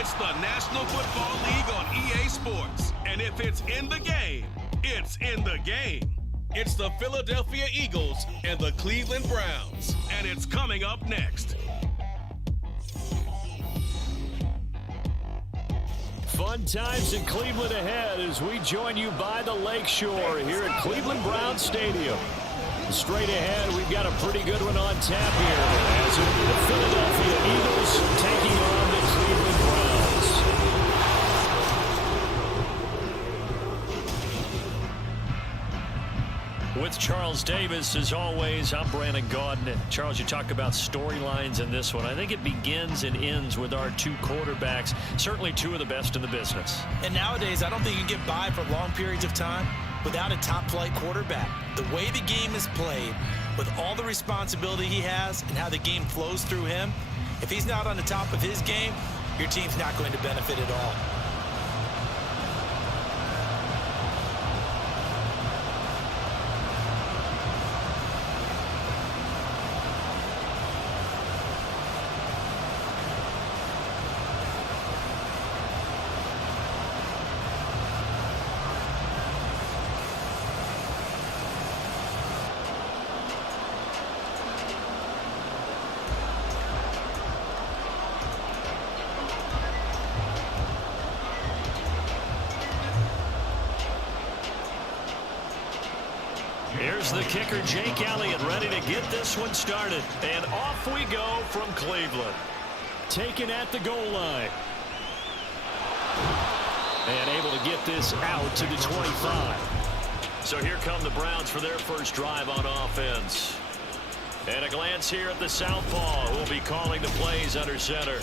It's the National Football League on EA Sports. And if it's in the game, it's in the game. It's the Philadelphia Eagles and the Cleveland Browns. And it's coming up next. Fun times in Cleveland ahead as we join you by the Lakeshore here at Cleveland Browns Stadium. Straight ahead, we've got a pretty good one on tap here as it'll be the Philadelphia Eagles taking on the Cleveland Browns. With Charles Davis, as always, I'm Brandon Gaudin. Charles, you talk about storylines in this one. I think it begins and ends with our two quarterbacks, certainly two of the best in the business. And nowadays, I don't think you can get by for long periods of time without a top-flight quarterback. The way the game is played, with all the responsibility he has and how the game flows through him, if he's not on the top of his game, your team's not going to benefit at all. Here's the kicker, Jake Elliott, ready to get this one started. And off we go from Cleveland. Taken at the goal line. And able to get this out to the 25. So here come the Browns for their first drive on offense. And a glance here at the southpaw, who will be calling the plays under center.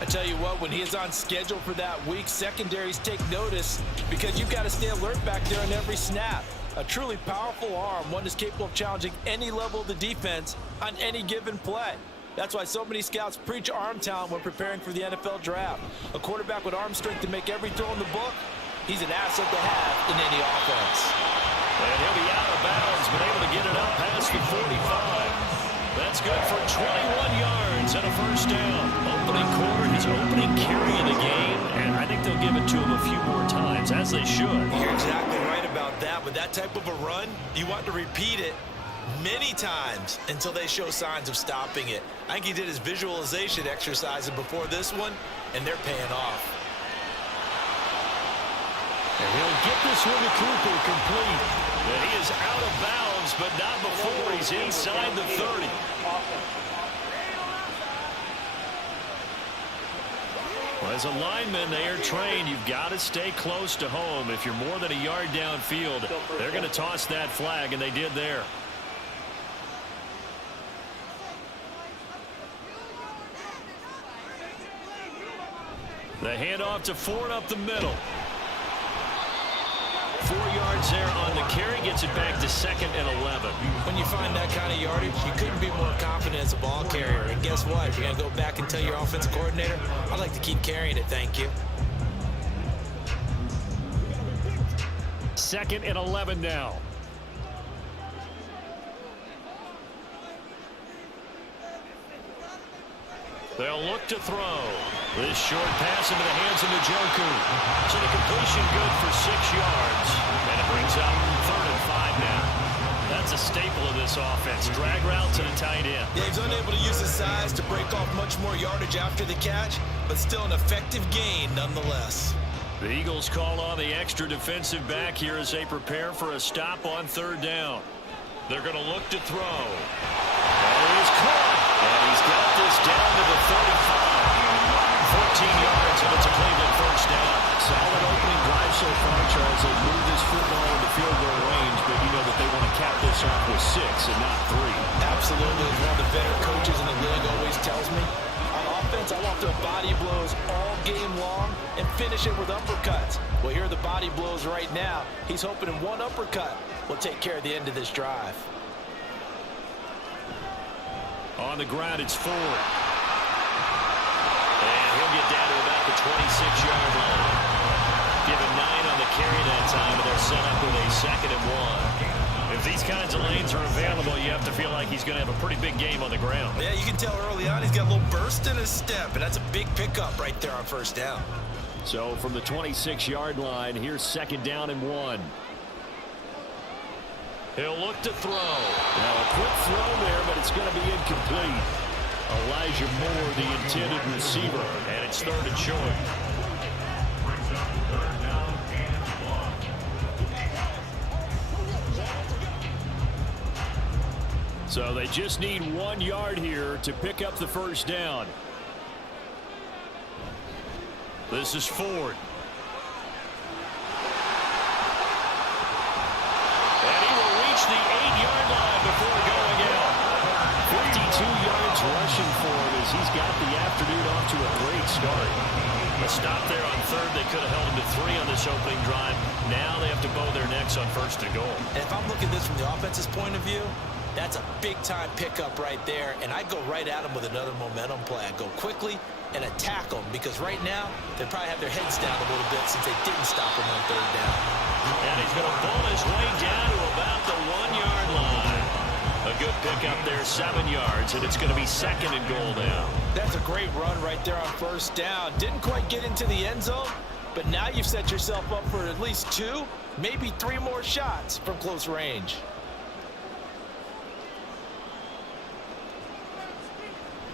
I tell you what, when he is on schedule for that week, secondaries take notice because you've got to stay alert back there on every snap. A truly powerful arm, one is capable of challenging any level of the defense on any given play. That's why so many scouts preach arm talent when preparing for the NFL draft. A quarterback with arm strength to make every throw in the book, he's an asset to have in any offense. And he'll be out of bounds, but able to get it up past the 45. That's good for 21 yards and a first down. Opening quarter, his opening carry of the game, and I think they'll give it to him a few more times, as they should. You're exactly right about that. With that type of a run, you want to repeat it many times until they show signs of stopping it. I think he did his visualization exercises before this one, and they're paying off. And he'll get this one to Cooper complete. And he is out of bounds, but not before he's inside the 30. Well, as a lineman, they are trained. You've got to stay close to home. If you're more than a yard downfield, they're going to toss that flag, and they did there. The handoff to Ford up the middle. 4 yards there on the carry, gets it back to 2nd and 11. When you find that kind of yardage, you couldn't be more confident as a ball carrier. And guess what? You're going to go back and tell your offensive coordinator, I'd like to keep carrying it, thank you. 2nd and 11 now. They'll look to throw. This short pass into the hands of Njoku. So the completion good for 6 yards. And it brings up 3rd and 5 now. That's a staple of this offense. Drag route to the tight end. Yeah, he's unable to use his size to break off much more yardage after the catch, but still an effective gain nonetheless. The Eagles call on the extra defensive back here as they prepare for a stop on 3rd down. They're going to look to throw. And it is caught. And he's got this down to the 35. 14 yards, and it's a Cleveland first down. Solid opening drive so far, Charles. They move this football into field goal range, but you know that they want to cap this off with 6 and not 3. Absolutely. As one of the better coaches in the league always tells me, on offense, I want their body blows all game long and finish it with uppercuts. Well, here are the body blows right now. He's hoping in one uppercut will take care of the end of this drive. On the ground, it's Ford. And he'll get down to about the 26-yard line. Given 9 on the carry that time, and they're set up with a 2nd and 1. If these kinds of lanes weapons are available, you have to feel like he's going to have a pretty big game on the ground. Yeah, you can tell early on he's got a little burst in his step, and that's a big pickup right there on first down. So from the 26-yard line, here's 2nd down and 1. He'll look to throw. Now a quick throw there, but it's going to be incomplete. Elijah Moore, the intended receiver, and it's 3rd and short. So they just need 1 yard here to pick up the first down. This is Ford. And he will reach the 8-yard line before going out. 52 yards rushing for him as he's got the afternoon off to a great start. A stop there on 3rd. They could have held him to 3 on this opening drive. Now they have to bow their necks on 1st and goal. And if I'm looking at this from the offense's point of view, that's a big-time pickup right there, and I'd go right at him with another momentum play. I'd go quickly and attack them, because right now they probably have their heads down a little bit since they didn't stop him on 3rd down. And he's going to pull his way down to about the 1-yard line. A good pickup there, 7 yards, and it's going to be 2nd and goal now. That's a great run right there on 1st down. Didn't quite get into the end zone, but now you've set yourself up for at least 2, maybe 3 more shots from close range.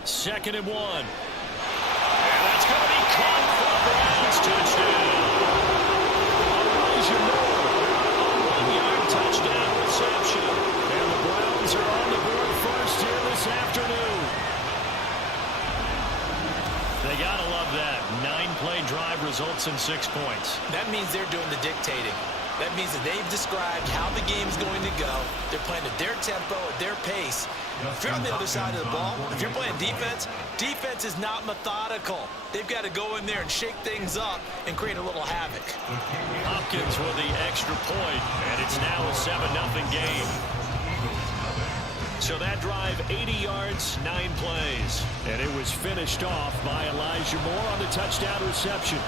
Second and 1. And that's going to be caught for a Browns touchdown. Elijah Moore, a 1-yard touchdown reception. And the Browns are on the board first here this afternoon. They got to love that. 9-play drive results in 6 points. That means they're doing the dictating. That means that they've described how the game's going to go. They're playing at their tempo, at their pace. If you're on the other side of the ball, if you're playing defense, defense is not methodical. They've got to go in there and shake things up and create a little havoc. Hopkins with the extra point, and it's now a 7-0 game. So that drive, 80 yards, 9 plays. And it was finished off by Elijah Moore on the touchdown reception.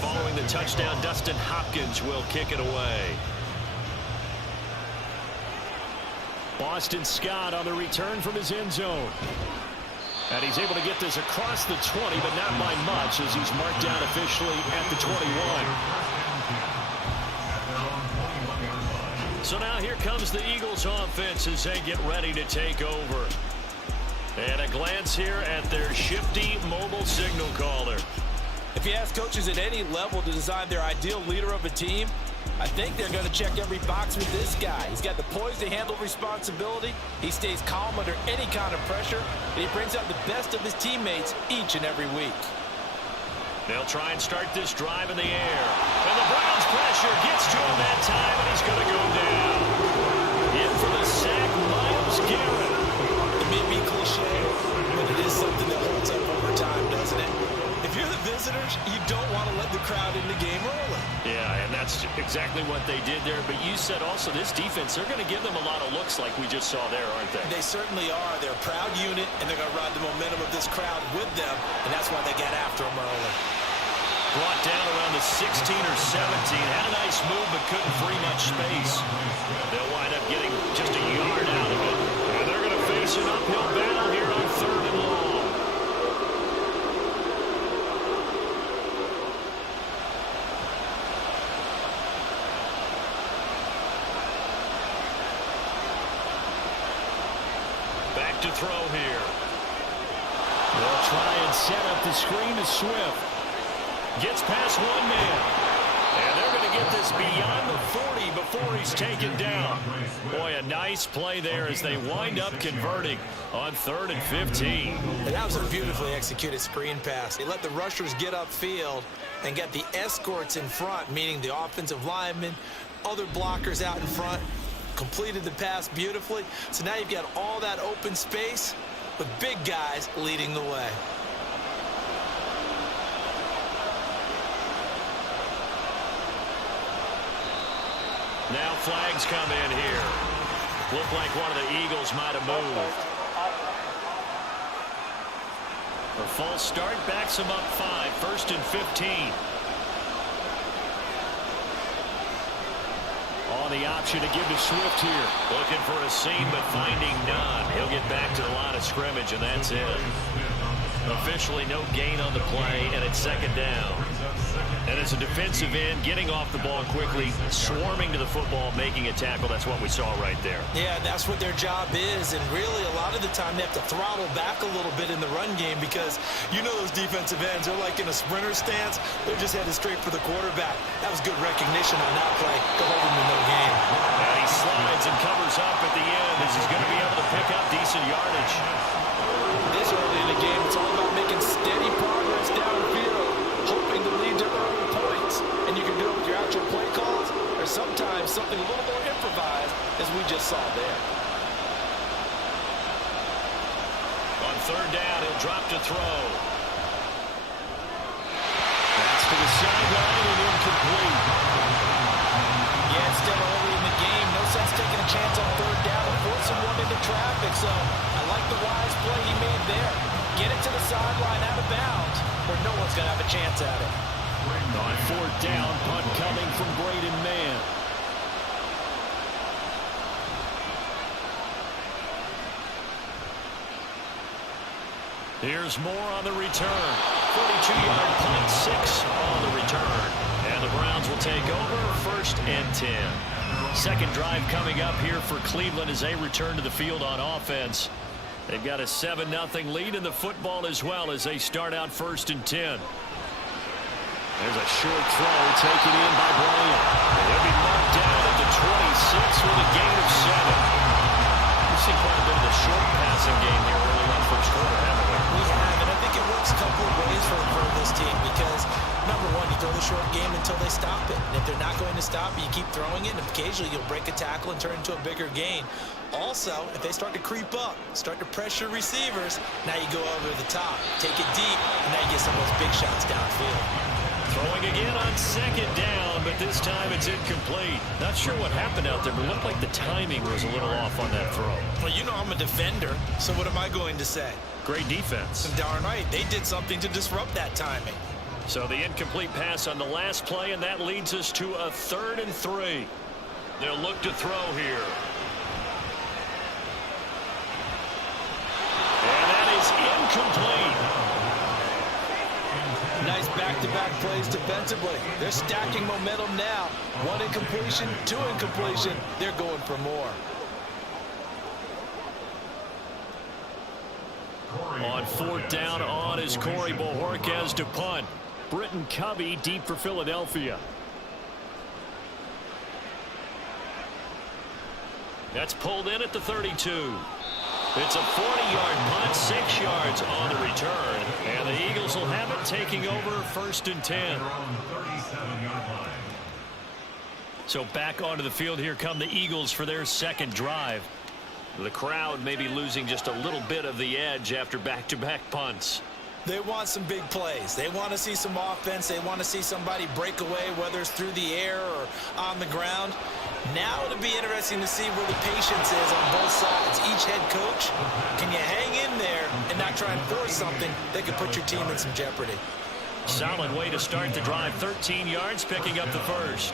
Following the touchdown, Dustin Hopkins will kick it away. Boston Scott on the return from his end zone. And he's able to get this across the 20, but not by much as he's marked down officially at the 21. So now here comes the Eagles offense as they get ready to take over. And a glance here at their shifty mobile signal caller. If you ask coaches at any level to design their ideal leader of a team, I think they're going to check every box with this guy. He's got the poise to handle responsibility. He stays calm under any kind of pressure, and he brings out the best of his teammates each and every week. They'll try and start this drive in the air. And the Browns pressure gets to him that time, and he's going to go down. In for the sack, Myles Garrett. It may be cliche, but it is something that holds up over time, doesn't it? If you're the visitors, you don't want to let the crowd in the game early. Yeah, and that's exactly what they did there. But you said also this defense, they're going to give them a lot of looks like we just saw there, aren't they? They certainly are. They're a proud unit, and they're going to ride the momentum of this crowd with them, and that's why they get after them early. Brought down around the 16 or 17. Had a nice move, but couldn't free much space. They'll wind up getting just a yard out of it. And they're going to face an uphill battle here on 3rd and long. Back to throw here. They'll try and set up the screen to Swift. Gets past one man. And they're going to get this beyond the 40 before he's taken down. Boy, a nice play there as they wind up converting on 3rd and 15. And that was a beautifully executed screen pass. They let the rushers get upfield and get the escorts in front, meaning the offensive linemen, other blockers out in front, completed the pass beautifully. So now you've got all that open space with big guys leading the way. Now flags come in here. Look like one of the Eagles might have moved. A false start backs him up 5, 1st and 15. On the option to give to Swift here. Looking for a seam, but finding none. He'll get back to the line of scrimmage, and that's it. Officially no gain on the play, and it's 2nd down. And as a defensive end, getting off the ball quickly, swarming to the football, making a tackle, that's what we saw right there. Yeah, that's what their job is, and really a lot of the time they have to throttle back a little bit in the run game because you know those defensive ends, they're like in a sprinter stance, they're just headed straight for the quarterback. That was good recognition on that play to hold him to no gain. And he slides and covers up at the end as he's going to be able to pick up decent yardage. This early in the game, it's all about making steady progress downfield, hoping to lead to early points. And you can do it with your actual play calls or sometimes something a little more improvised as we just saw there. On 3rd down, he'll drop to throw. That's to the sideline and incomplete. Yeah, it's still early in the game. No sense taking a chance on 3rd down and forcing one into traffic. So I like the wise play he made there. Get it to the sideline out of bounds where no one's going to have a chance at it. On 4th down, punt coming from Braden Mann. Here's more on the return. 42-yard punt, 6 on the return. And the Browns will take over 1st and 10. 2nd drive coming up here for Cleveland as they return to the field on offense. They've got a 7-0 lead in the football as well as they start out 1st and 10. There's a short throw taken in by Bryant. He'll be marked down at the 26 with a gain of 7. We've seen quite a bit of the short passing game here early on 1st quarter, haven't we? We have, and I think it works a couple of ways for this team because, number one, you throw the short game until they stop it. And if they're not going to stop it, you keep throwing it, and occasionally you'll break a tackle and turn it into a bigger gain. Also, if they start to creep up, start to pressure receivers, now you go over the top, take it deep, and now you get some of those big shots downfield. Throwing again on 2nd down, but this time it's incomplete. Not sure what happened out there, but it looked like the timing was a little off on that throw. Well, you know I'm a defender, so what am I going to say? Great defense. Darn right, they did something to disrupt that timing. So the incomplete pass on the last play, and that leads us to a 3rd and 3. They'll look to throw here. And that is incomplete. Nice back-to-back plays defensively. They're stacking momentum now. 1 incompletion, 2 incompletion. They're going for more. On 4th down, on is Corey Bojorquez to punt. Britton Covey deep for Philadelphia. That's pulled in at the 32. It's a 40-yard punt, 6 yards on the return. And the Eagles will have it taking over 1st and 10. So back onto the field, here come the Eagles for their 2nd drive. The crowd may be losing just a little bit of the edge after back-to-back punts. They want some big plays. They want to see some offense. They want to see somebody break away, whether it's through the air or on the ground. Now it'll be interesting to see where the patience is on both sides. Each head coach, can you hang in there and not try and force something that could put your team in some jeopardy? Solid way to start the drive. 13 yards, picking up the 1st.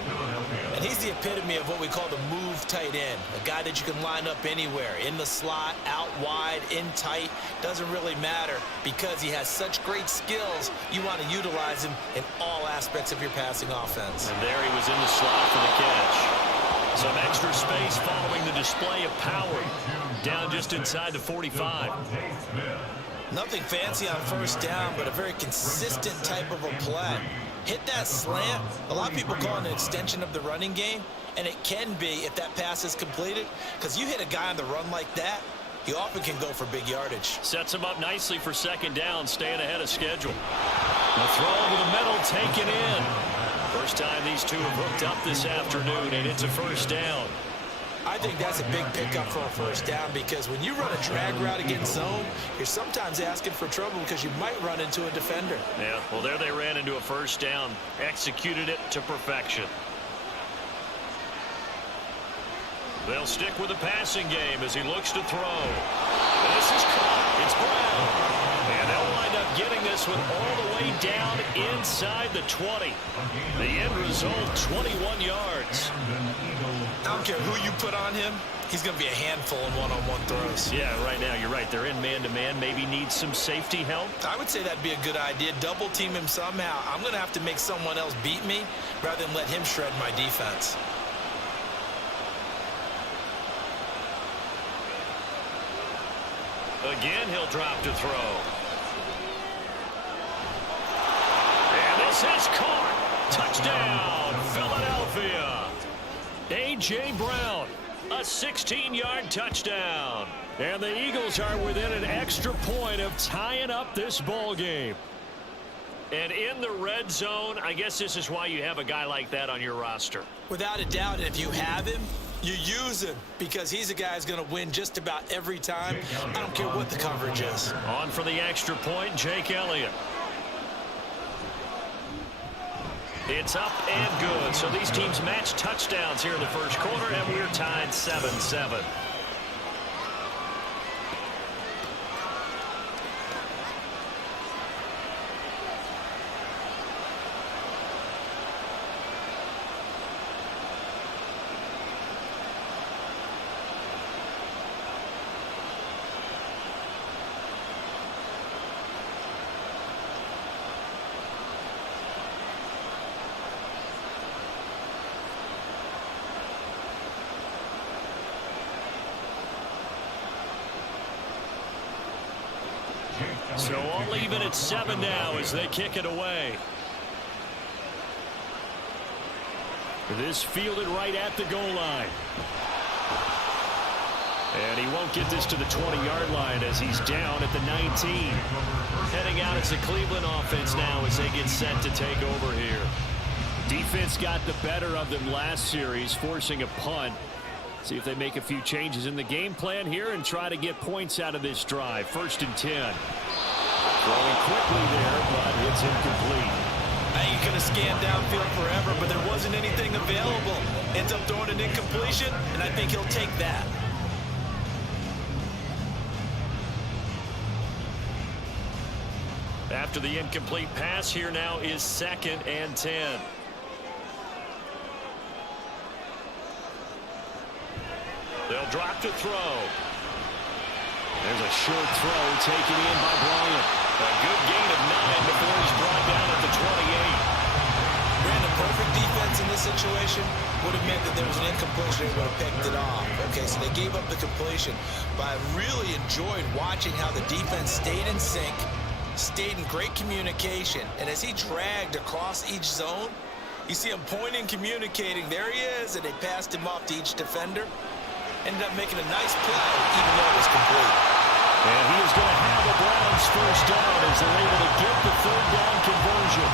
And he's the epitome of what we call the move tight end. A guy that you can line up anywhere. In the slot, out wide, in tight. Doesn't really matter because he has such great skills. You want to utilize him in all aspects of your passing offense. And there he was in the slot for the catch. Some extra space following the display of power. Down just inside the 45. Nothing fancy on 1st down, but a very consistent type of a play. hit that slant. A lot of people call it an extension of the running game, and it can be if that pass is completed, because you hit a guy on the run like that, he often can go for big yardage. Sets him up nicely for second down, staying ahead of schedule. The throw over the middle, taken in. First time these two have hooked up this afternoon, and it's a first down. I think that's a big pickup for a first down, because when you run a drag route against zone, you're sometimes asking for trouble because you might run into a defender. Yeah, well, there they ran into a first down. Executed it to perfection. They'll stick with the passing game as he looks to throw. This is caught. It's Brown. And they'll wind up getting this one all the way down inside the 20. The end result, 21 yards. I don't care who you put on him, he's going to be a handful in one-on-one throws. Yeah, right now, you're right. They're in man-to-man. Maybe needs some safety help. I would say that'd be a good idea. Double team him somehow. I'm going to have to make someone else beat me rather than let him shred my defense. Again, he'll drop to throw. And this is caught. Touchdown, Philadelphia. A.J. Brown, a 16-yard touchdown. And the Eagles are within an extra point of tying up this ball game. And in the red zone, I guess this is why you have a guy like that on your roster. Without a doubt, and if you have him, you use him, because he's a guy who's going to win just about every time. I don't care what the coverage is. On for the extra point, Jake Elliott. It's up and good. So these teams match touchdowns here in the first quarter, and we're tied 7-7. So all even at 7 now as they kick it away. This fielded right at the goal line. And he won't get this to the 20-yard line as he's down at the 19. Heading out as the Cleveland offense now as they get set to take over here. Defense got the better of them last series, forcing a punt. See if they make a few changes in the game plan here and try to get points out of this drive. 1st and 10. Throwing quickly there, but it's incomplete. You could have scanned downfield forever, but there wasn't anything available. Ends up throwing an incompletion, and I think he'll take that. After the incomplete pass, here now is 2nd and 10. They'll drop to throw. There's a short throw taken in by Bryant. A good gain of 9 before he's brought down at the 28. Ran a perfect defense in this situation. Would have meant that there was an incompletion. They would have picked it off. Okay, so they gave up the completion. But I really enjoyed watching how the defense stayed in sync, stayed in great communication. And as he dragged across each zone, you see him pointing, communicating. There he is, and they passed him off to each defender. Ended up making a nice play, even though it was complete. And he is going to have the Browns first down as they're able to get the 3rd down conversion.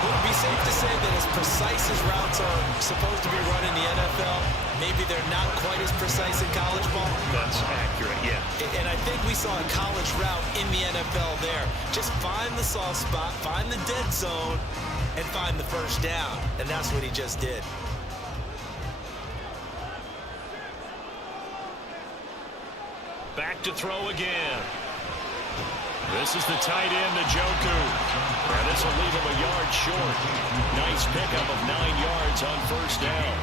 Would it be safe to say that as precise as routes are supposed to be run in the NFL, maybe they're not quite as precise in college ball? That's accurate, yeah. And I think we saw a college route in the NFL there. Just find the soft spot, find the dead zone, and find the first down. And that's what he just did. Back to throw again. This is the tight end, Njoku. And this will leave him a yard short. Nice pickup of 9 yards on 1st down.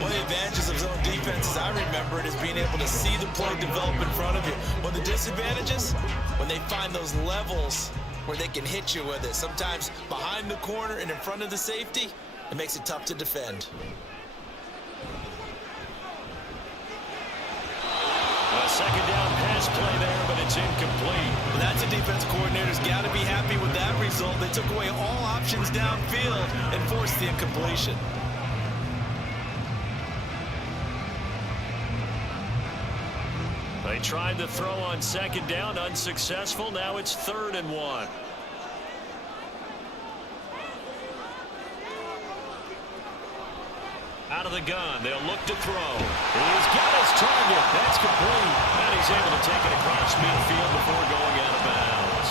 One of the advantages of zone defense, as I remember it, is being able to see the play develop in front of you. One of the disadvantages, when they find those levels where they can hit you with it. Sometimes behind the corner and in front of the safety, it makes it tough to defend. A 2nd down pass play there, but it's incomplete. Well, that's the defense coordinator's got to be happy with that result. They took away all options downfield and forced the incompletion. They tried to throw on second down, unsuccessful. Now it's 3rd and 1. Out of the gun, they'll look to throw. He's got his target. That's complete. And he's able to take it across midfield before going out of bounds.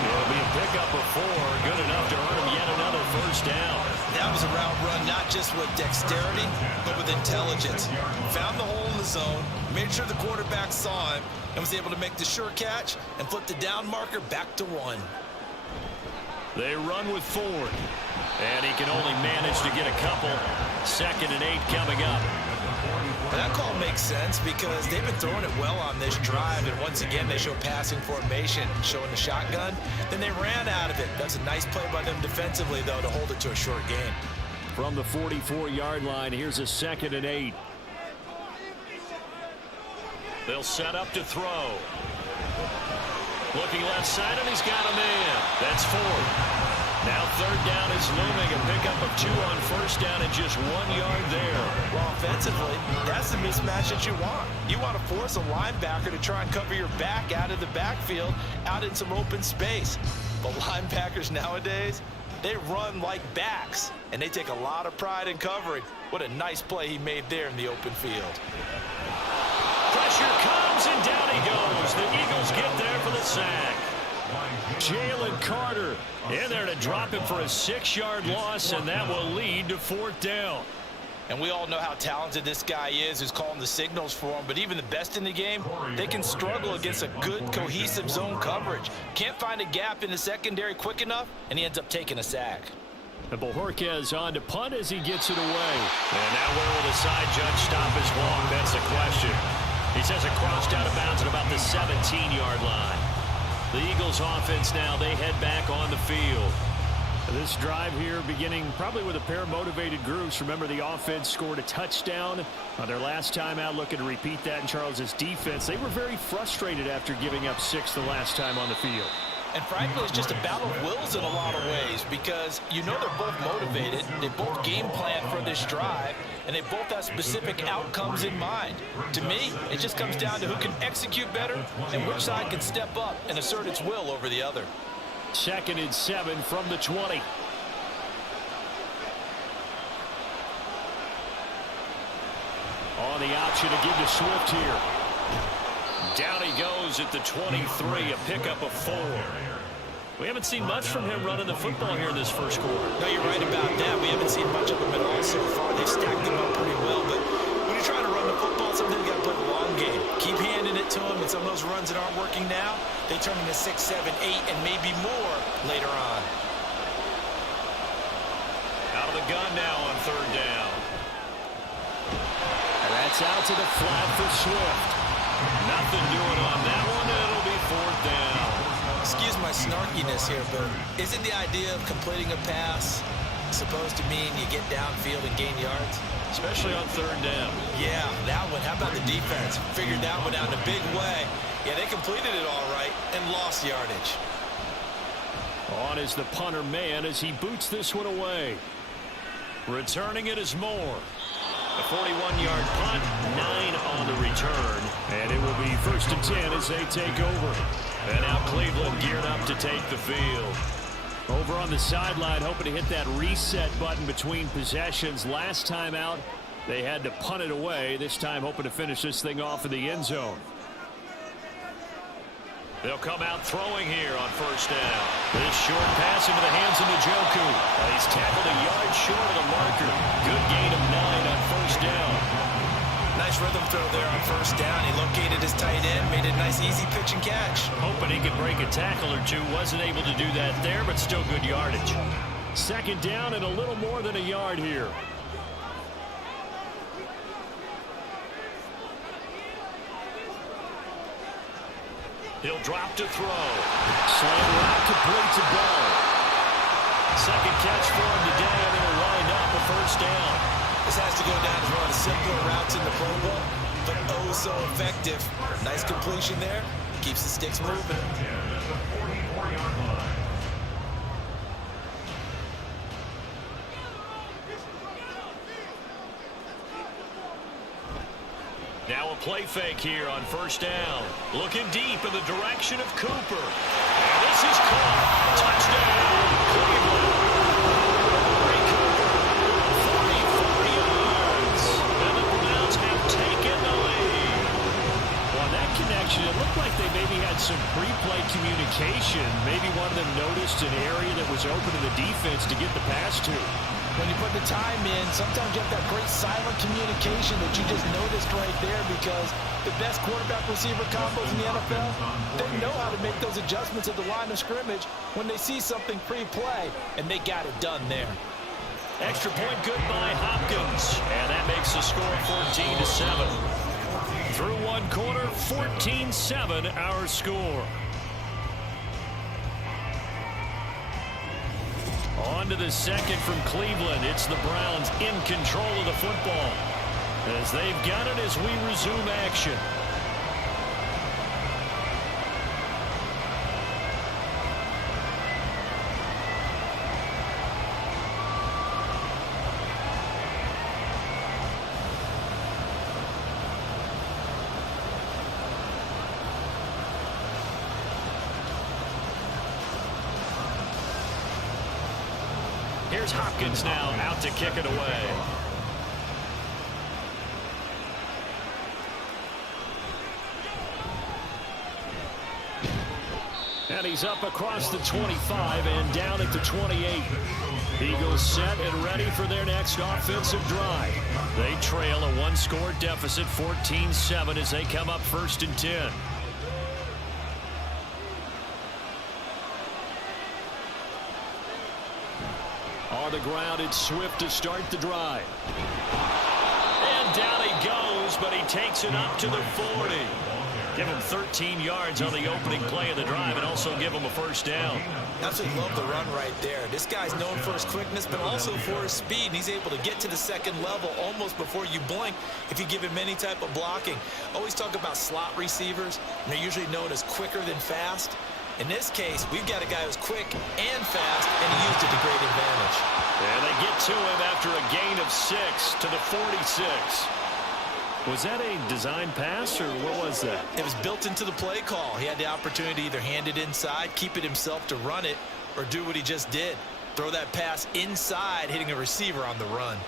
It'll be a pickup of 4, good enough to earn him yet another first down. That was a route run not just with dexterity, but with intelligence. Found the hole in the zone, made sure the quarterback saw him, and was able to make the sure catch and flip the down marker back to 1. They run with Ford. And he can only manage to get a couple. 2nd and 8 coming up. That call makes sense because they've been throwing it well on this drive, and once again they show passing formation, showing the shotgun. Then they ran out of it. That's a nice play by them defensively, though, to hold it to a short gain. From the 44-yard line, here's a 2nd and 8. They'll set up to throw. Looking left side, and he's got a man. That's Ford. Now 3rd down is looming. A pickup of 2 on 1st down and just 1 yard there. Well, offensively, that's the mismatch that you want. You want to force a linebacker to try and cover your back out of the backfield, out in some open space. But linebackers nowadays, they run like backs, and they take a lot of pride in covering. What a nice play he made there in the open field. Pressure comes, and down he goes. The Eagles get there for the sack. Jalen Carter in there to drop him for a 6-yard loss, and that will lead to 4th down. And we all know how talented this guy is who's calling the signals for him, but even the best in the game, they can struggle against a good, cohesive zone coverage. Can't find a gap in the secondary quick enough, and he ends up taking a sack. And Bojorquez on to punt as he gets it away. And now where will the side judge stop his walk? That's the question. He says it crossed out of bounds at about the 17-yard line. The Eagles offense now, they head back on the field. This drive here beginning probably with a pair of motivated groups. Remember, the offense scored a touchdown on their last time out, looking to repeat that in Charles's defense. They were very frustrated after giving up 6 the last time on the field. And frankly, it's just a battle of wills in a lot of ways because you know they're both motivated, they both game plan for this drive, and they both have specific outcomes in mind. To me, it just comes down to who can execute better and which side can step up and assert its will over the other. 2nd and 7 from the 20. On the option to give to Swift here. Down he goes at the 23, a pickup of 4. We haven't seen much from him running the football here this first quarter. No, you're right about that. We haven't seen much of him at all so far. They've stacked him up pretty well, but when you're trying to run the football, sometimes you got to play the long game. Keep handing it to him, and some of those runs that aren't working now, they turn into 6, 7, 8, and maybe more later on. Out of the gun now on 3rd down. And that's out to the flat for Swift. Nothing doing on that one. It'll be 4th down. Excuse my snarkiness here, but isn't the idea of completing a pass supposed to mean you get downfield and gain yards? Especially on 3rd down. Yeah, that one. How about the defense? Figured that one out in a big way. Yeah, they completed it all right and lost yardage. On is the punter man as he boots this one away. Returning it is Moore. A 41-yard punt, 9 on the return. And it will be 1st and 10 as they take over. And now Cleveland geared up to take the field. Over on the sideline, hoping to hit that reset button between possessions. Last time out, they had to punt it away. This time hoping to finish this thing off in the end zone. They'll come out throwing here on 1st down. This short pass into the hands of Njoku. He's tackled a yard short of the marker. Good gain of 9 on 1st down. Nice rhythm throw there on 1st down. He located his tight end, made it a nice easy pitch and catch. Hoping he could break a tackle or two. Wasn't able to do that there, but still good yardage. 2nd down and a little more than a yard here. He'll drop to throw. Sling route complete to Bell. 2nd catch for him today, and it'll wind up a 1st down. This has to go down as one of the simpler routes in the Pro Bowl, but oh so effective. Nice completion there. Keeps the sticks moving. Now a play fake here on first down. Looking deep in the direction of Cooper. And this is caught. Touchdown, Cleveland. Ray Cooper, 44 yards. And the Browns have taken the lead. Well, that connection, it looked like they maybe had some pre-play communication. Maybe one of them noticed an area that was open to the defense to get the pass to. When you put the time in, sometimes you have that great silent communication that you just noticed right there, because the best quarterback-receiver combos in the NFL, they know how to make those adjustments at the line of scrimmage when they see something pre-play, and they got it done there. Extra point good by Hopkins, and that makes the score 14-7. Through one quarter, 14-7 our score. On to the second from Cleveland. It's the Browns in control of the football as they've got it as we resume action. Here's Hopkins now out to kick it away. And he's up across the 25 and down at the 28. Eagles set and ready for their next offensive drive. They trail a one-score deficit, 14-7, as they come up 1st and 10. On the ground, it's Swift to start the drive. And down he goes, but he takes it up to the 40. Give him 13 yards on the opening play of the drive and also give him a first down. Absolutely love the run right there. This guy's known for his quickness, but also for his speed. And he's able to get to the second level almost before you blink if you give him any type of blocking. Always talk about slot receivers, and they're usually known as quicker than fast. In this case, we've got a guy who's quick and fast, and he used it to great advantage. And they get to him after a gain of 6 to the 46. Was that a design pass, or what was that? It was built into the play call. He had the opportunity to either hand it inside, keep it himself to run it, or do what he just did. Throw that pass inside, hitting a receiver on the run.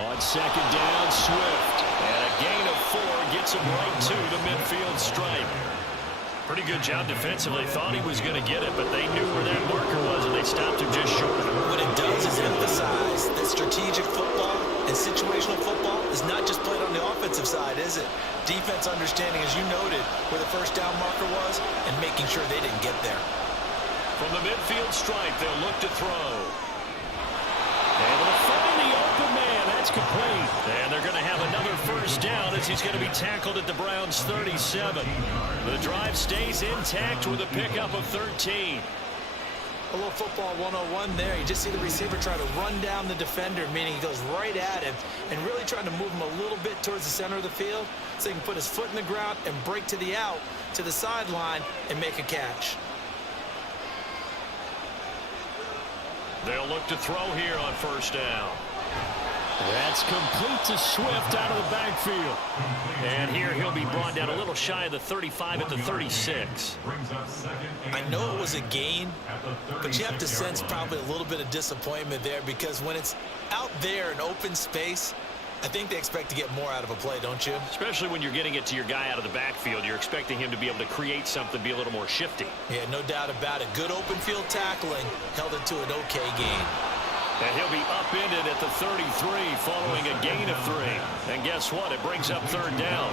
On second down, Swift. And a gain of 4 gets him right to the midfield stripe. Pretty good job defensively. Thought he was going to get it, but they knew where that marker was, and they stopped him just short. What it does is emphasize that strategic football and situational football is not just played on the offensive side, is it? Defense understanding, as you noted, where the first down marker was and making sure they didn't get there. From the midfield stripe, they'll look to throw. Able to find the open man. That's complete. And they're going to have another first down as he's going to be tackled at the Browns' 37. The drive stays intact with a pickup of 13. A little football 101 there. You just see the receiver try to run down the defender, meaning he goes right at him and really trying to move him a little bit towards the center of the field so he can put his foot in the ground and break to the out, to the sideline, and make a catch. They'll look to throw here on first down. That's complete to Swift out of the backfield. And here he'll be brought down a little shy of the 35 at the 36. I know it was a gain, but you have to sense probably a little bit of disappointment there, because when it's out there in open space, I think they expect to get more out of a play, don't you? Especially when you're getting it to your guy out of the backfield. You're expecting him to be able to create something, be a little more shifty. Yeah, no doubt about it. Good open field tackling held it to an okay gain. And he'll be upended at the 33 following a gain of 3. And guess what? It brings up third down.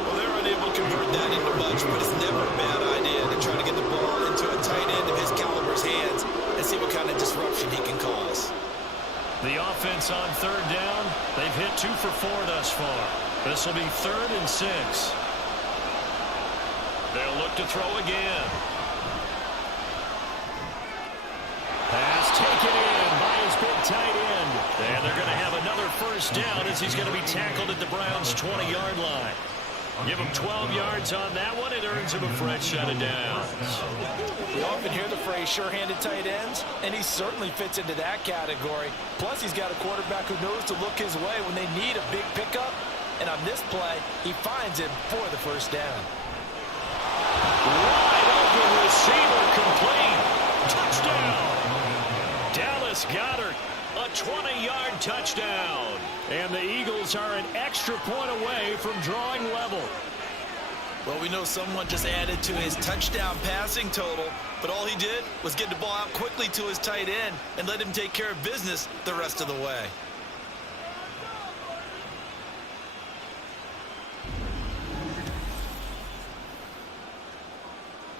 Well, they're unable to convert that into much, but it's never a bad idea to try to get the ball into a tight end of his caliber's hands and see what kind of disruption he can cause. The offense on third down, they've hit 2 for 4 thus far. This will be 3rd and 6. They'll look to throw again. Pass taken in by his big tight end. And they're going to have another first down as he's going to be tackled at the Browns' 20-yard line. Give him 12 yards on that one. It earns him a fresh set of downs. We often hear the phrase sure-handed tight ends, and he certainly fits into that category. Plus, he's got a quarterback who knows to look his way when they need a big pickup. And on this play, he finds him for the first down. Wide open receiver complete. Touchdown. Dallas Goedert, a 20-yard touchdown. And the Eagles are an extra point away from drawing level. Well, we know someone just added to his touchdown passing total, but all he did was get the ball out quickly to his tight end and let him take care of business the rest of the way.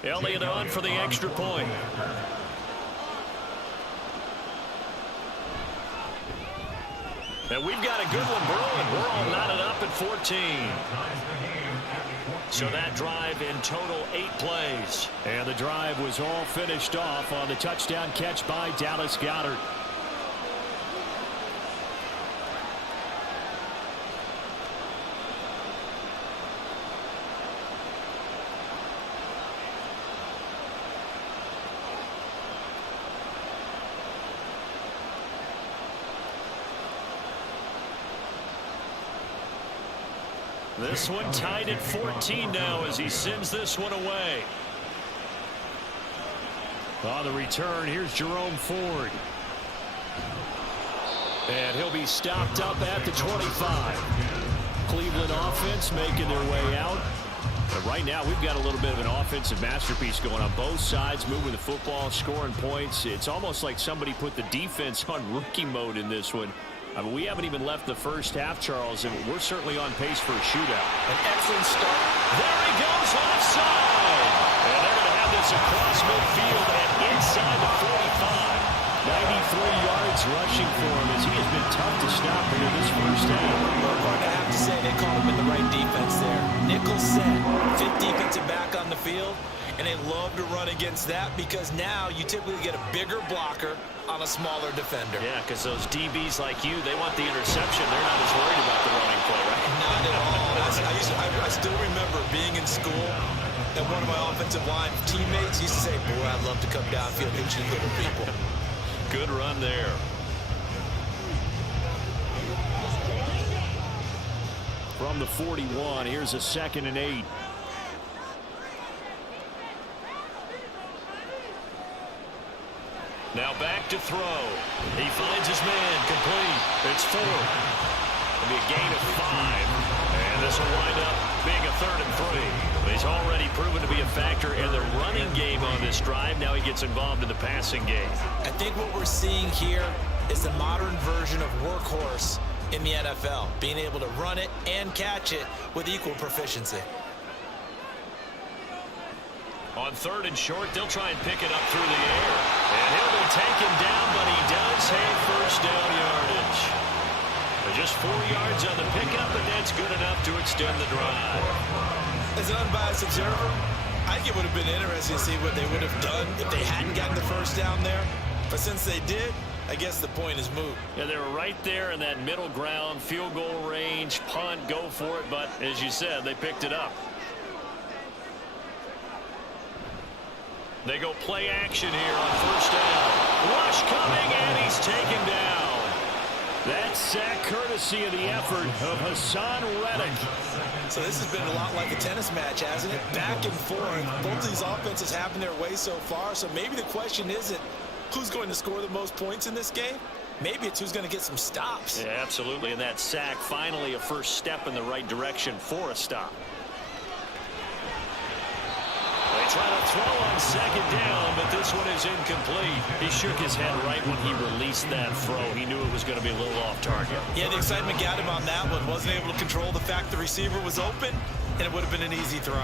Elliott on for the extra point. And we've got a good one brewing. We're all knotted up at 14. So that drive in total 8 plays. And the drive was all finished off on the touchdown catch by Dallas Goedert. This one tied at 14 now as he sends this one away. On the return, here's Jerome Ford. And he'll be stopped up at the 25. Cleveland offense making their way out. But right now, we've got a little bit of an offensive masterpiece going on both sides, moving the football, scoring points. It's almost like somebody put the defense on rookie mode in this one. I mean, we haven't even left the first half, Charles, and we're certainly on pace for a shootout. An excellent start. There he goes offside. And they're going to have this across midfield and inside the 45. 93 yards rushing for him as he has been tough to stop into this first half. Well, Mark, I have to say they caught him in the right defense there. Nickel set, fifth defensive back on the field, and they love to run against that because now you typically get a bigger blocker on a smaller defender. Yeah, because those DBs like you, they want the interception. They're not as worried about the running play, right? Not at all. I still remember being in school and one of my offensive line teammates used to say, boy, I'd love to come downfield and hit you little people. Good run there. From the 41, here's a 2nd and 8. Now back to throw. He finds his man complete. It's 4. It'll be a gain of 5. And this will wind up being a 3rd and 3. He's already proven to be a factor in the running game on this drive. Now he gets involved in the passing game. I think what we're seeing here is the modern version of workhorse in the NFL, being able to run it and catch it with equal proficiency. On 3rd and short, they'll try and pick it up through the air. And he'll be taken down, but he does have first down yardage. Just 4 yards on the pickup, and that's good enough to extend the drive. As an unbiased observer, I think it would have been interesting to see what they would have done if they hadn't gotten the first down there. But since they did, I guess the point is moot. Yeah, they were right there in that middle ground, field goal range, punt, go for it. But as you said, they picked it up. They go play action here on first down. Rush coming, and he's taken down. That sack courtesy of the effort of Hassan Reddick. So this has been a lot like a tennis match, hasn't it? Back and forth. Both of these offenses having their way so far. So maybe the question isn't who's going to score the most points in this game. Maybe it's who's going to get some stops. Yeah, absolutely. And that sack, finally a first step in the right direction for a stop. They try to throw on 2nd down, but this one is incomplete. He shook his head right when he released that throw. He knew it was going to be a little off target. Yeah, the excitement got him on that one. Wasn't able to control the fact the receiver was open, and it would have been an easy throw.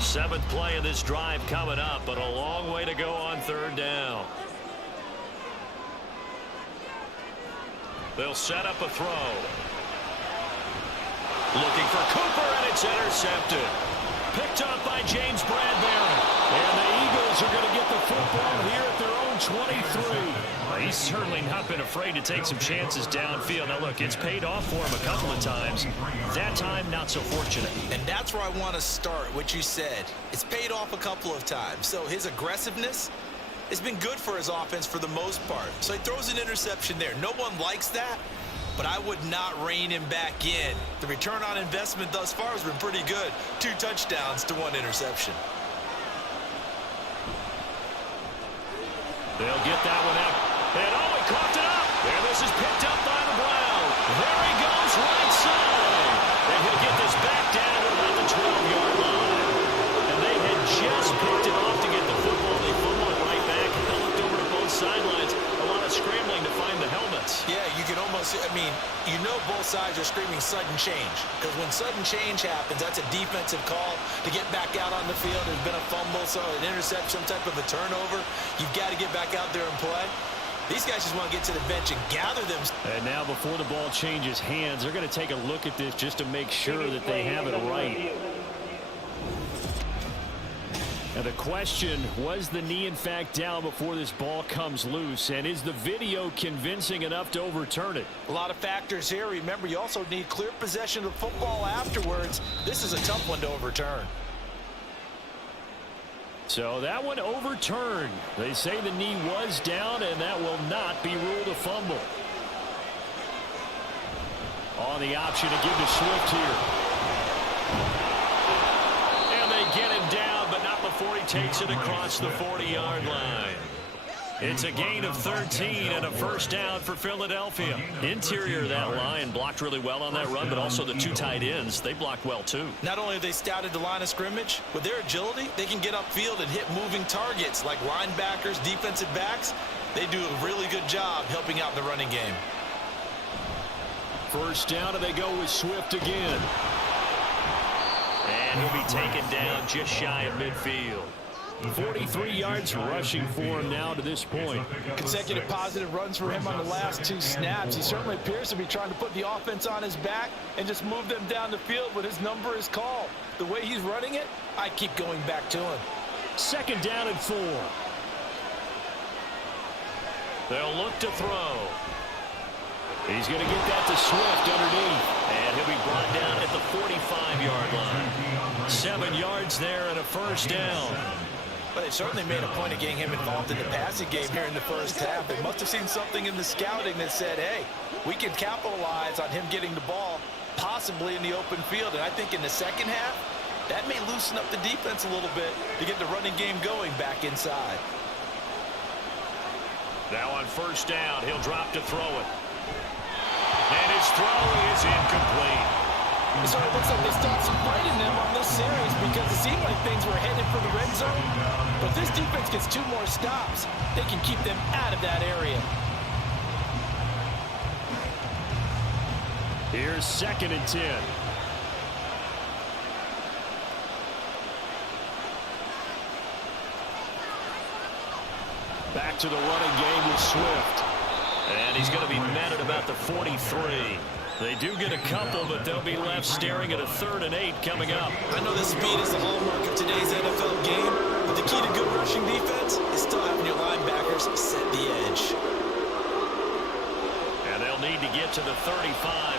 7th play of this drive coming up, but a long way to go on 3rd down. They'll set up a throw. Looking for Cooper, and it's intercepted. Picked up by James Bradbury. And the Eagles are going to get the football here at their own 23. Well, he's certainly not been afraid to take some chances downfield. Now, look, it's paid off for him a couple of times. That time, not so fortunate. And that's where I want to start, what you said. It's paid off a couple of times. So his aggressiveness has been good for his offense for the most part. So he throws an interception there. No one likes that, but I would not rein him back in. The return on investment thus far has been pretty good. 2 touchdowns to 1 interception. They'll get that one out. And he coughed it up. And this is picked up by the Browns. There he goes, right side. And he'll get this back down to about the 12-yard line. And they had just picked it off to get the football. They fumbled it right back. And they looked over to both sidelines. A lot of scrambling to find the helmets. Yeah, you can almost, you know both sides are screaming sudden change. Because when sudden change happens, that's a defensive call to get back out on the field. There's been a fumble, so an interception, some type of a turnover. You've got to get back out there and play. These guys just want to get to the bench and gather them. And now before the ball changes hands, they're going to take a look at this just to make sure that they have it right. And the question, was the knee in fact down before this ball comes loose? And is the video convincing enough to overturn it? A lot of factors here. Remember, you also need clear possession of the football afterwards. This is a tough one to overturn. So that one overturned. They say the knee was down, and that will not be ruled a fumble. On the option to give to Swift here. And they get him down, but not before he takes it across the 40-yard line. It's a gain of 13 and a first down for Philadelphia. Interior of that line blocked really well on that run, but also the 2 tight ends, they blocked well too. Not only have they scouted the line of scrimmage, with their agility, they can get upfield and hit moving targets like linebackers, defensive backs. They do a really good job helping out in the running game. First down, and they go with Swift again. And he'll be taken down just shy of midfield. 43 yards rushing for him now to this point. Consecutive positive runs for him on the last 2 snaps. He certainly appears to be trying to put the offense on his back and just move them down the field when his number is called. The way he's running it, I keep going back to him. Second down and 4. They'll look to throw. He's going to get that to Swift underneath. And he'll be brought down at the 45-yard line. 7 yards there and a first down. But they certainly made a point of getting him involved in the passing game here in the first half. They must have seen something in the scouting that said, hey, we can capitalize on him getting the ball possibly in the open field. And I think in the second half, that may loosen up the defense a little bit to get the running game going back inside. Now on first down, he'll drop to throw it. And his throw is incomplete. It sort of looks like they stopped some fight in them on this series because it seemed like things were headed for the red zone. But this defense gets 2 more stops. They can keep them out of that area. Here's 2nd and 10. Back to the running game with Swift. And he's going to be met at about the 43. They do get a couple, but they'll be left staring at a 3rd and 8 coming up. I know the speed is the hallmark of today's NFL game, but the key to good rushing defense is still having your linebackers set the edge. And they'll need to get to the 35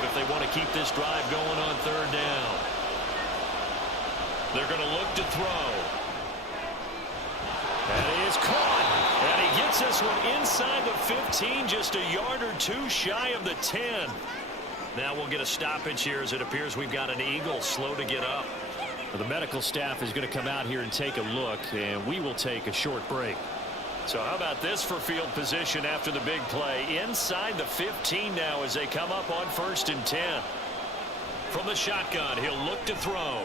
if they want to keep this drive going on 3rd down. They're going to look to throw. And he is caught. And he gets this one inside the 15, just a yard or 2 shy of the 10. Now we'll get a stoppage here as it appears we've got an Eagle slow to get up. Well, the medical staff is going to come out here and take a look, and we will take a short break. So how about this for field position after the big play? Inside the 15 now as they come up on 1st and 10. From the shotgun, he'll look to throw.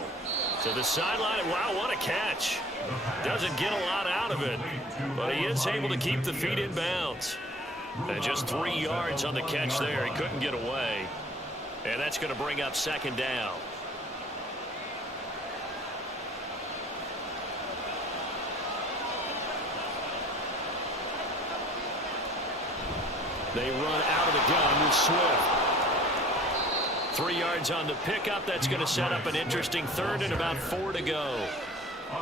To the sideline. Wow, what a catch. Doesn't get a lot out of it, but he is able to keep the feet in bounds. And just 3 yards on the catch there. He couldn't get away. And that's going to bring up 2nd down. They run out of the gun with Swift. 3 yards on the pickup. That's going to set up an interesting 3rd and about 4 to go.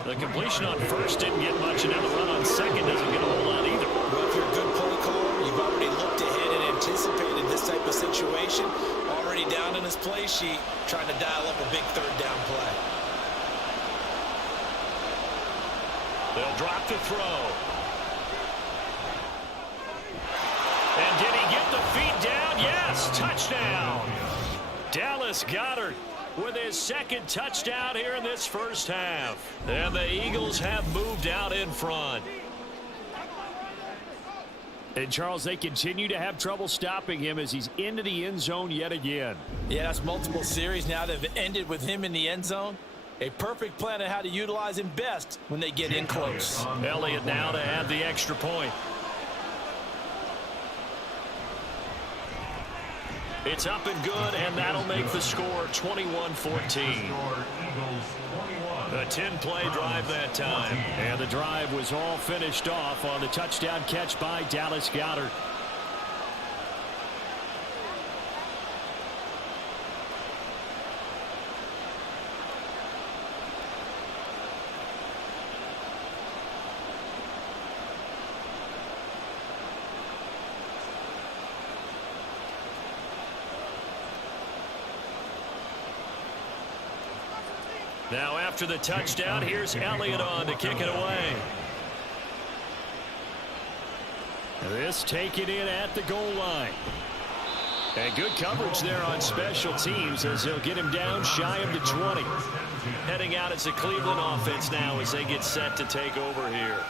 The completion on first didn't get much, and now the run on second doesn't get a whole lot either. Well, if you're a good play caller, you've already looked ahead and anticipated this type of situation. Already down in his play sheet, trying to dial up a big third down play. They'll drop the throw. And did he get the feet down? Yes, touchdown. Dallas Goedert with his second touchdown here in this first half. And the Eagles have moved out in front. And, Charles, they continue to have trouble stopping him as he's into the end zone yet again. Yeah, that's multiple series now that have ended with him in the end zone. A perfect plan on how to utilize him best when they get in close. Elliott now to add the extra point. It's up and good, and that'll make the score 21-14. A 10-play drive that time. And the drive was all finished off on the touchdown catch by Dallas Goedert. Now after the touchdown, here's Elliott on to kick it away. This taken in at the goal line. And good coverage there on special teams as they'll get him down shy of the 20. Heading out as a Cleveland offense now as they get set to take over here.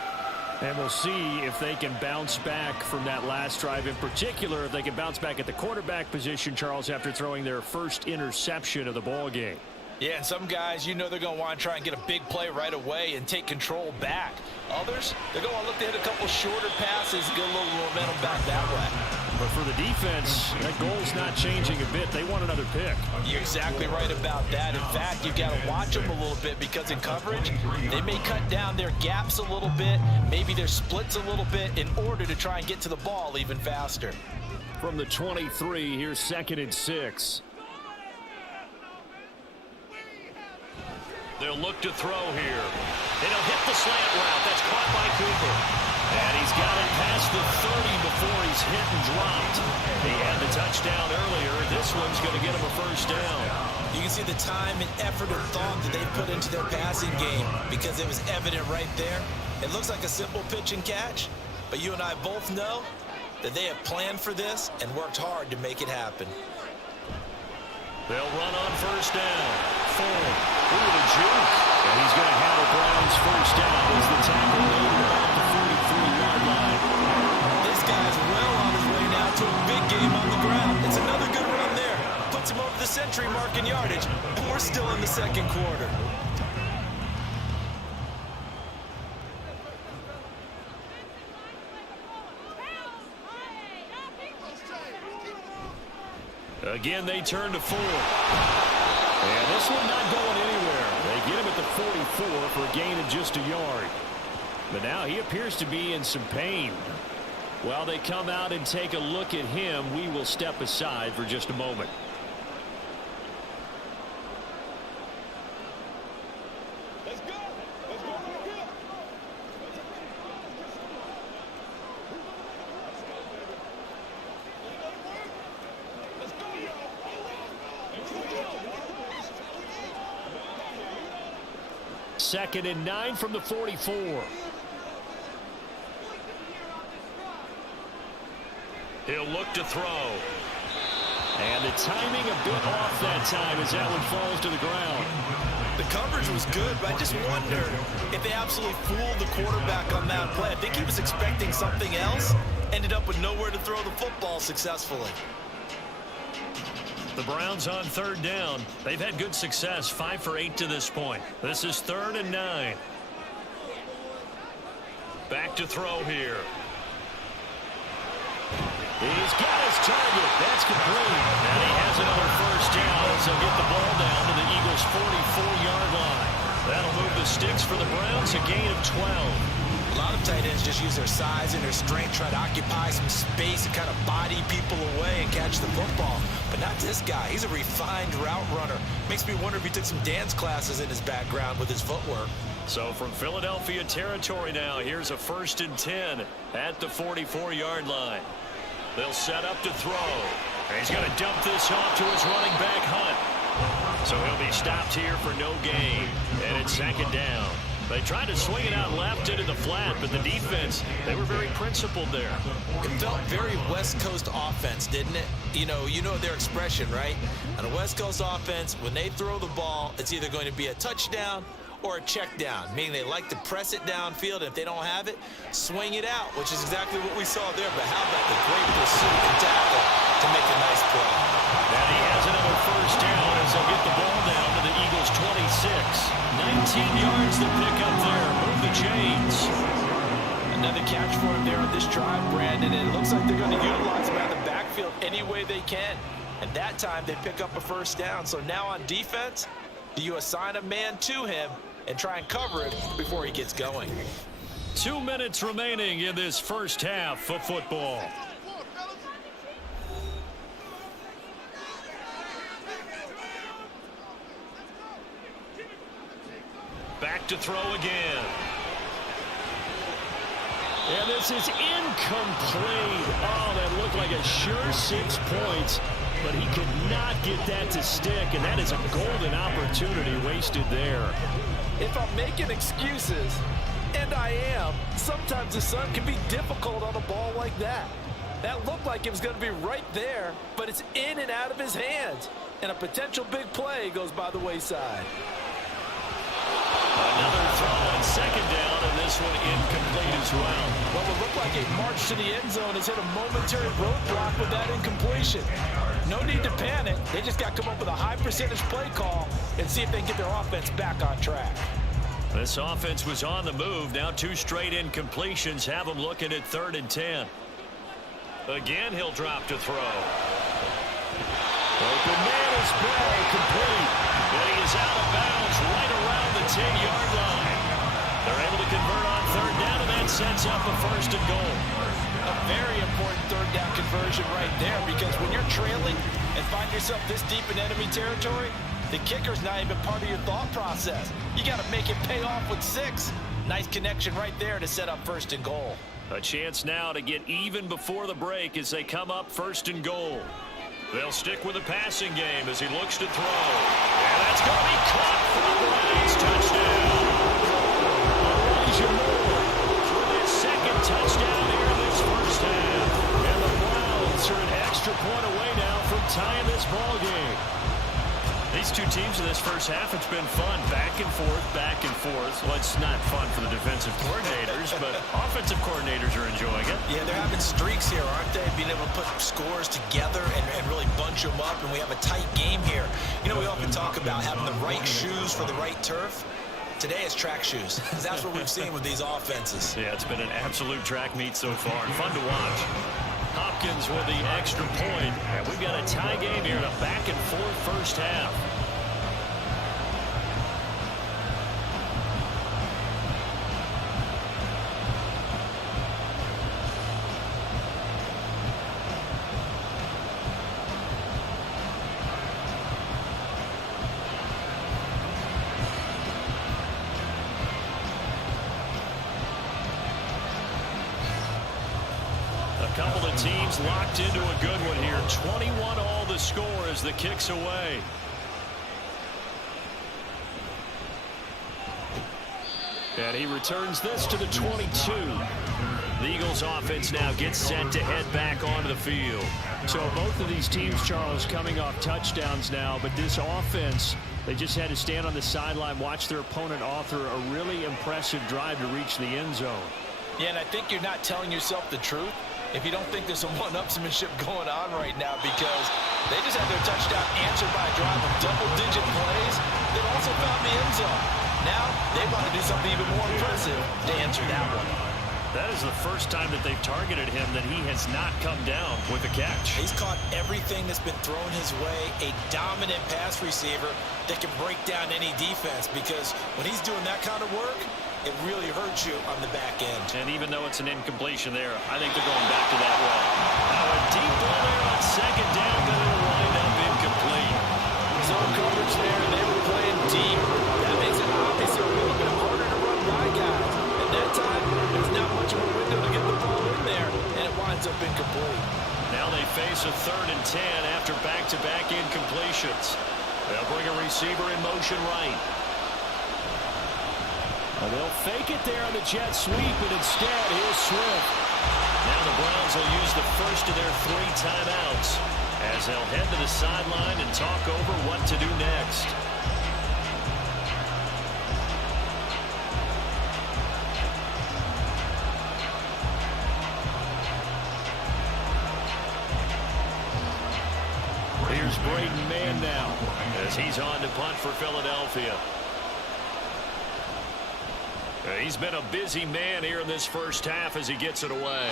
And we'll see if they can bounce back from that last drive. In particular, if they can bounce back at the quarterback position, Charles, after throwing their first interception of the ball game. Yeah, and some guys, you know they're going to want to try and get a big play right away and take control back. Others, they're going to look to hit a couple shorter passes and get a little momentum back that way. But for the defense, that goal's not changing a bit. They want another pick. You're exactly right about that. In fact, you've got to watch them a little bit because in coverage, they may cut down their gaps a little bit, maybe their splits a little bit in order to try and get to the ball even faster. From the 23, here's 2nd and 6. They'll look to throw here. And he'll hit the slant route. That's caught by Cooper. And he's got it past the 30 before he's hit and dropped. He had the touchdown earlier. This one's going to get him a first down. You can see the time and effort and thought that they put into their passing game because it was evident right there. It looks like a simple pitch and catch, but you and I both know that they have planned for this and worked hard to make it happen. They'll run on first down. Full. Ooh, the juke. And he's going to have a Browns first down as the tackle made at the 43-yard line. This guy's well on his way now to a big game on the ground. It's another good run there. Puts him over the century mark in yardage, and we're still in the second quarter. Again, they turn to 4. And this one not going anywhere. They get him at the 44 for a gain of just a yard. But now he appears to be in some pain. While they come out and take a look at him, we will step aside for just a moment. Second and 9 from the 44. He'll look to throw. And the timing a bit off that time as that one falls to the ground. The coverage was good, but I just wonder if they absolutely fooled the quarterback on that play. I think he was expecting something else. Ended up with nowhere to throw the football successfully. The Browns on third down. They've had good success, 5 for 8 to this point. This is 3rd and 9. Back to throw here. He's got his target. That's complete. And he has another first down as they'll get the ball down to the Eagles' 44-yard line. That'll move the sticks for the Browns, a gain of 12. A lot of tight ends just use their size and their strength, try to occupy some space and kind of body people away and catch the football. But not this guy. He's a refined route runner. Makes me wonder if he took some dance classes in his background with his footwork. So from Philadelphia territory now, here's a 1st and 10 at the 44-yard line. They'll set up to throw. He's going to dump this off to his running back, Hunt. So he'll be stopped here for no gain. And it's 2nd down. They tried to swing it out left into the flat, but the defense, they were very principled there. It felt very West Coast offense, didn't it? You know their expression, right? On a West Coast offense, when they throw the ball, it's either going to be a touchdown or a check down, meaning they like to press it downfield. If they don't have it, swing it out, which is exactly what we saw there. But how about the great pursuit and tackle to make a nice play? And he has another 1st down as they'll get the ball down to the Eagles' 26. 19 yards to pick up there. Move the chains. Another catch for him there on this drive, Brandon. And it looks like they're going to utilize him out of the backfield any way they can. And that time they pick up a 1st down. So now on defense, do you assign a man to him and try and cover it before he gets going? 2 minutes remaining in this first half of football. Back to throw again. And this is incomplete. Oh, that looked like a sure 6 points, but he could not get that to stick, and that is a golden opportunity wasted there. If I'm making excuses, and I am, sometimes the sun can be difficult on a ball like that. That looked like it was going to be right there, but it's in and out of his hands, and a potential big play goes by the wayside. Another throw on 2nd down, and this one incomplete as well. What would look like a march to the end zone has hit a momentary roadblock with that incompletion. No need to panic. They just got to come up with a high percentage play call and see if they can get their offense back on track. This offense was on the move. Now 2 straight incompletions have them looking at 3rd and 10. Again, he'll drop to throw. Open man is Bell, complete. But he is out of bounds right around the 10-yard line. They're able to convert on 3rd down, and that sets up a 1st and goal. A very important 3rd down conversion right there, because when you're trailing and find yourself this deep in enemy territory, the kicker's not even part of your thought process. You got to make it pay off with 6. Nice connection right there to set up 1st and goal. A chance now to get even before the break as they come up 1st and goal. They'll stick with the passing game as he looks to throw. And that's going to be caught for the Browns. Touchdown. Elijah Moore for his 2nd touchdown here in this first half. And the Browns are an extra point away now from tying this ball game. These 2 teams in this first half, it's been fun. Back and forth, back and forth. Well, it's not fun for the defensive coordinators, but offensive coordinators are enjoying it. Yeah, they're having streaks here, aren't they? Being able to put scores together and really bunch them up, and we have a tight game here. You know, we often talk about having the right shoes for the right turf. Today it's track shoes. That's what we've seen with these offenses. Yeah, it's been an absolute track meet so far, and fun to watch. Hopkins with the extra point, and we've got a tie game here in a back-and-forth first half. Couple of teams locked into a good one here. 21 all the score as the kick's away. And he returns this to the 22. The Eagles offense now gets set to head back onto the field. So both of these teams, Charles, coming off touchdowns now, but this offense, they just had to stand on the sideline, watch their opponent author a really impressive drive to reach the end zone. Yeah, and I think you're not telling yourself the truth if you don't think there's some one-upsmanship going on right now, because they just had their touchdown answered by a drive of double-digit plays. They've also found the end zone. Now they want to do something even more impressive to answer that one. That is the first time that they've targeted him that he has not come down with a catch. He's caught everything that's been thrown his way. A dominant pass receiver that can break down any defense, because when he's doing that kind of work, it really hurts you on the back end. And even though it's an incompletion there, I think they're going back to that well. Now a deep ball there on 2nd down, but it'll wind up incomplete. Zone coverage there, they were playing deep. That makes it obviously a little bit harder to incomplete. Now they face a 3rd and 10 after back-to-back incompletions. They'll bring a receiver in motion right. Well, they'll fake it there on the jet sweep, and instead, here's Swift. Now the Browns will use the first of their 3 timeouts as they'll head to the sideline and talk over what to do next. Here's Braden Mann now as he's on to punt for Philadelphia. He's been a busy man here in this first half as he gets it away.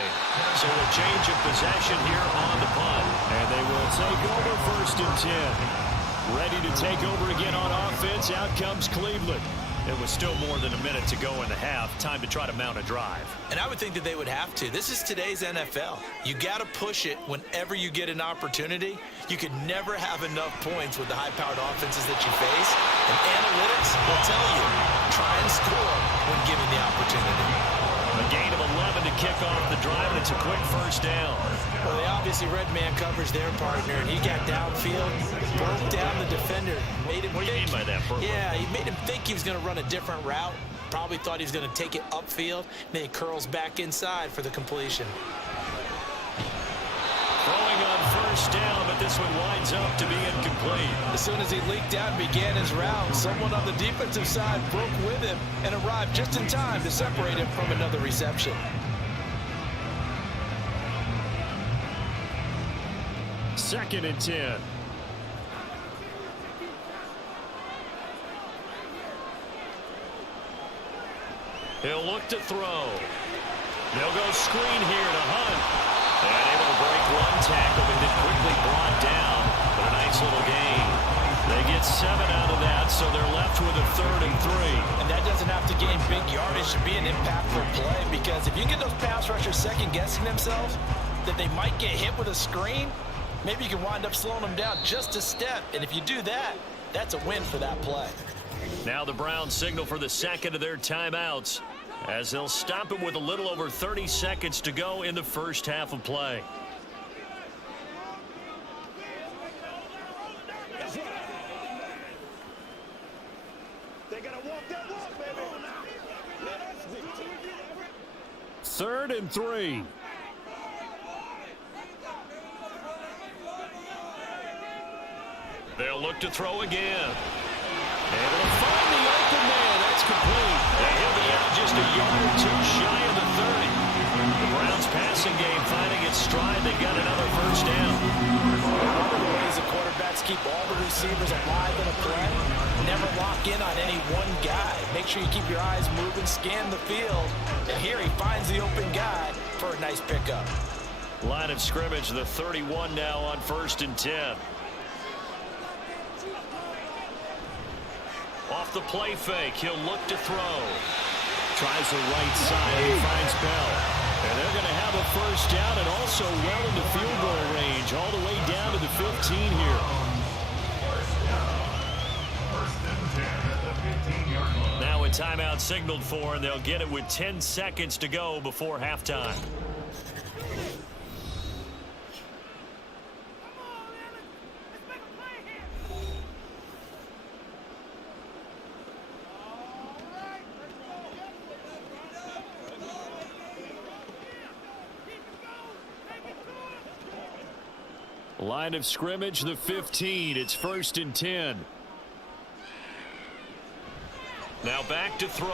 So a change of possession here on the punt. And they will take over 1st and 10. Ready to take over again on offense. Out comes Cleveland. It was still more than a minute to go in the half. Time to try to mount a drive. And I would think that they would have to. This is today's NFL. You got to push it whenever you get an opportunity. You could never have enough points with the high-powered offenses that you face. And analytics will tell you, try and score when given the opportunity. A gain of 11 to kick off the drive, and it's a quick first down. Well, they obviously read man coverage their partner, and he got downfield, broke down the defender. Made him what do you mean by that? Yeah, he made him think he was going to run a different route. Probably thought he was going to take it upfield. Then he curls back inside for the completion. Throwing on first down, but this one winds up to be incomplete. As soon as he leaked out and began his route, someone on the defensive side broke with him and arrived just in time to separate him from another reception. Second and 10. He'll look to throw. They'll go screen here to Hunt. And able to break one tackle, but then quickly brought down. But a nice little gain. They get 7 out of that, so they're left with a 3rd and 3. And that doesn't have to gain big yardage to be an impactful play, because if you get those pass rushers second-guessing themselves that they might get hit with a screen, maybe you can wind up slowing them down just a step. And if you do that, that's a win for that play. Now the Browns signal for the second of their timeouts, as they'll stop it with a little over 30 seconds to go in the first half of play. They gotta walk that walk, baby. 3rd and 3. They'll look to throw again. Able to find the open man. That's complete. And he'll be out just a yard or 2 shy of the 30. The Browns passing game finding its stride. They got another first down. One of the ways the quarterbacks keep all the receivers alive in a play, never lock in on any one guy. Make sure you keep your eyes moving, scan the field. And here he finds the open guy for a nice pickup. Line of scrimmage, the 31 now on 1st and 10. Off the play fake, he'll look to throw. Tries the right side, he finds Bell. And they're going to have a first down and also well into field goal range, all the way down to the 15 here. Now a timeout signaled for, and they'll get it with 10 seconds to go before halftime. Line of scrimmage, the 15. It's 1st and 10. Now back to throw.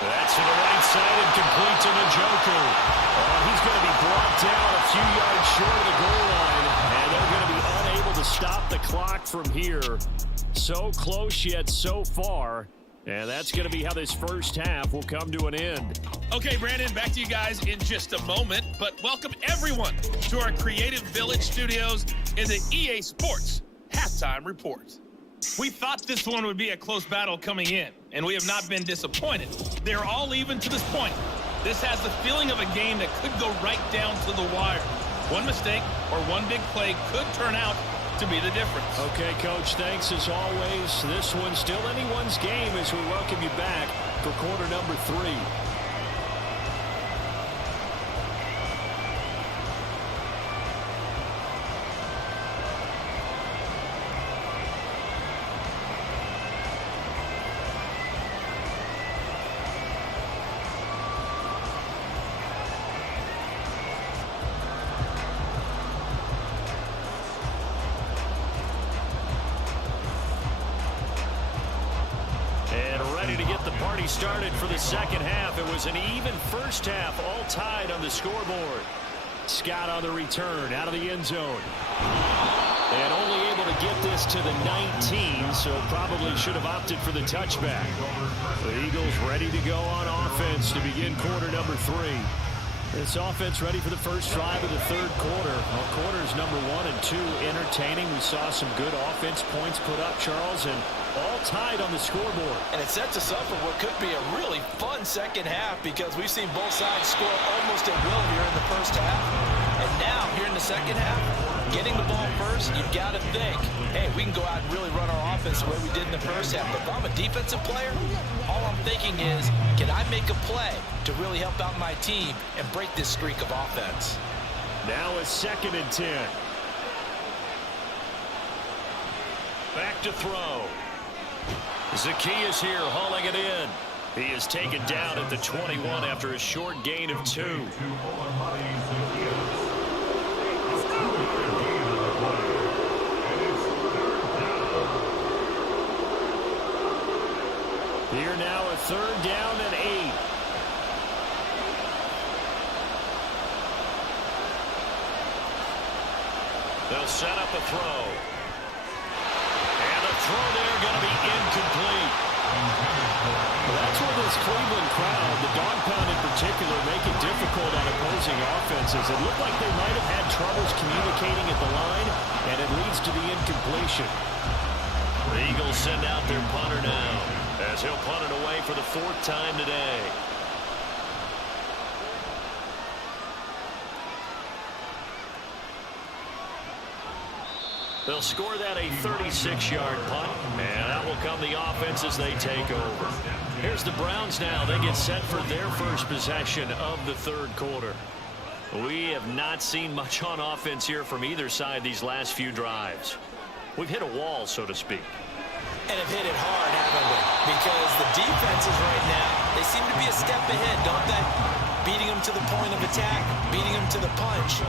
That's to the right side and complete to Njoku. He's going to be brought down a few yards short of the goal line, and they're going to be unable to stop the clock from here. So close yet so far. And that's going to be how this first half will come to an end. Okay, Brandon, back to you guys in just a moment. But welcome everyone to our Creative Village studios in the EA Sports Halftime Report. We thought this one would be a close battle coming in, and we have not been disappointed. They're all even to this point. This has the feeling of a game that could go right down to the wire. One mistake or one big play could turn out to be the difference. Okay, Coach, thanks as always. This one's still anyone's game as we welcome you back for quarter number 3. already started for the second half. It was an even first half, all tied on the scoreboard. Scott on the return, out of the end zone. And only able to get this to the 19, so probably should have opted for the touchback. The Eagles ready to go on offense to begin quarter number 3. This offense ready for the first drive of the third quarter. Well, quarters number 1 and 2 entertaining. We saw some good offense points put up, Charles, and all tied on the scoreboard. And it sets us up for what could be a really fun second half because we've seen both sides score almost at will here in the first half. And now, here in the second half, getting the ball first, you've got to think, hey, we can go out and really run our offense the way we did in the first half. But if I'm a defensive player, all I'm thinking is, can I make a play to really help out my team and break this streak of offense? Now a 2nd and 10. Back to throw. Zacchaeus here hauling it in. He is taken down at the 21 after a short gain of 2. Here now a 3rd down and 8. They'll set up a throw. And the throw there going to be incomplete. Well, that's where this Cleveland crowd, the dog pound in particular, make it difficult on opposing offenses. It looked like they might have had troubles communicating at the line, and it leads to the incompletion. The Eagles send out their punter now, as he'll punt it away for the 4th time today. They'll score that a 36-yard punt, and that will come the offense as they take over. Here's the Browns now. They get set for their first possession of the third quarter. We have not seen much on offense here from either side these last few drives. We've hit a wall, so to speak. And have hit it hard, haven't we? Because the defenses right now, they seem to be a step ahead, don't they? Beating them to the point of attack, beating them to the punch.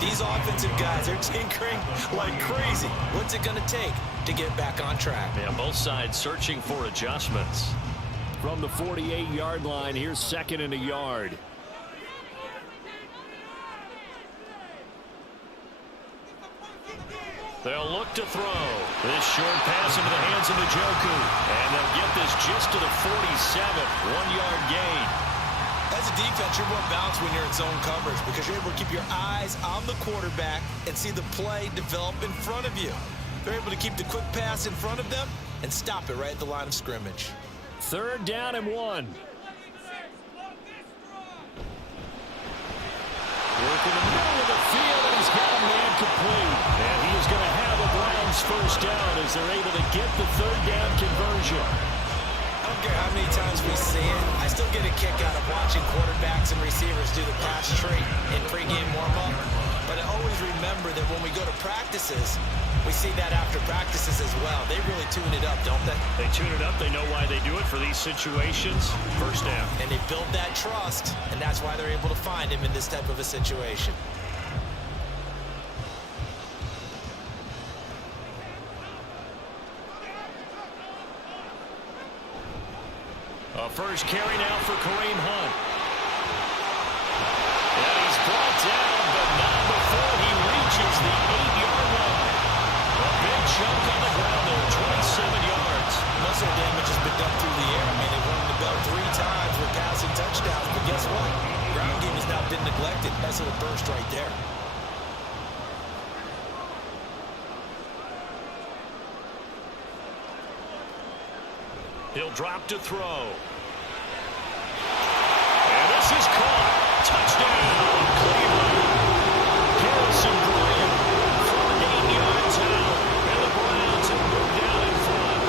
These offensive guys are tinkering like crazy. What's it going to take to get back on track? Yeah, both sides searching for adjustments. From the 48-yard line, here's 2nd and a yard. They'll look to throw. This short pass into the hands of Njoku. And they'll get this just to the 47. 1-yard gain. As a defense, you're more balanced when you're in zone coverage because you're able to keep your eyes on the quarterback and see the play develop in front of you. They're able to keep the quick pass in front of them and stop it right at the line of scrimmage. 3rd down and 1. Working the middle of the field, and he's got a man complete. And he is going to have a Browns first down as they're able to get the 3rd down conversion. I don't care how many times we see it. I still get a kick out of watching quarterbacks and receivers do the pass tree in pregame warm-up. But I always remember that when we go to practices, we see that after practices as well. They really tune it up, don't they? They tune it up. They know why they do it for these situations. First down. And they build that trust, and that's why they're able to find him in this type of a situation. A first carry now for Kareem Hunt. And he's brought down, but not before he reaches the 8-yard line. A big chunk on the ground there, 27 yards. Muscle damage has been done through the air. I mean, they've rung the bell 3 times for passing touchdowns, but guess what? Ground game has now been neglected. Nice little burst right there. He'll drop to throw. And this is caught. Touchdown, Cleveland. Harrison Bryant from 8 yards out. And the Browns have moved down in front.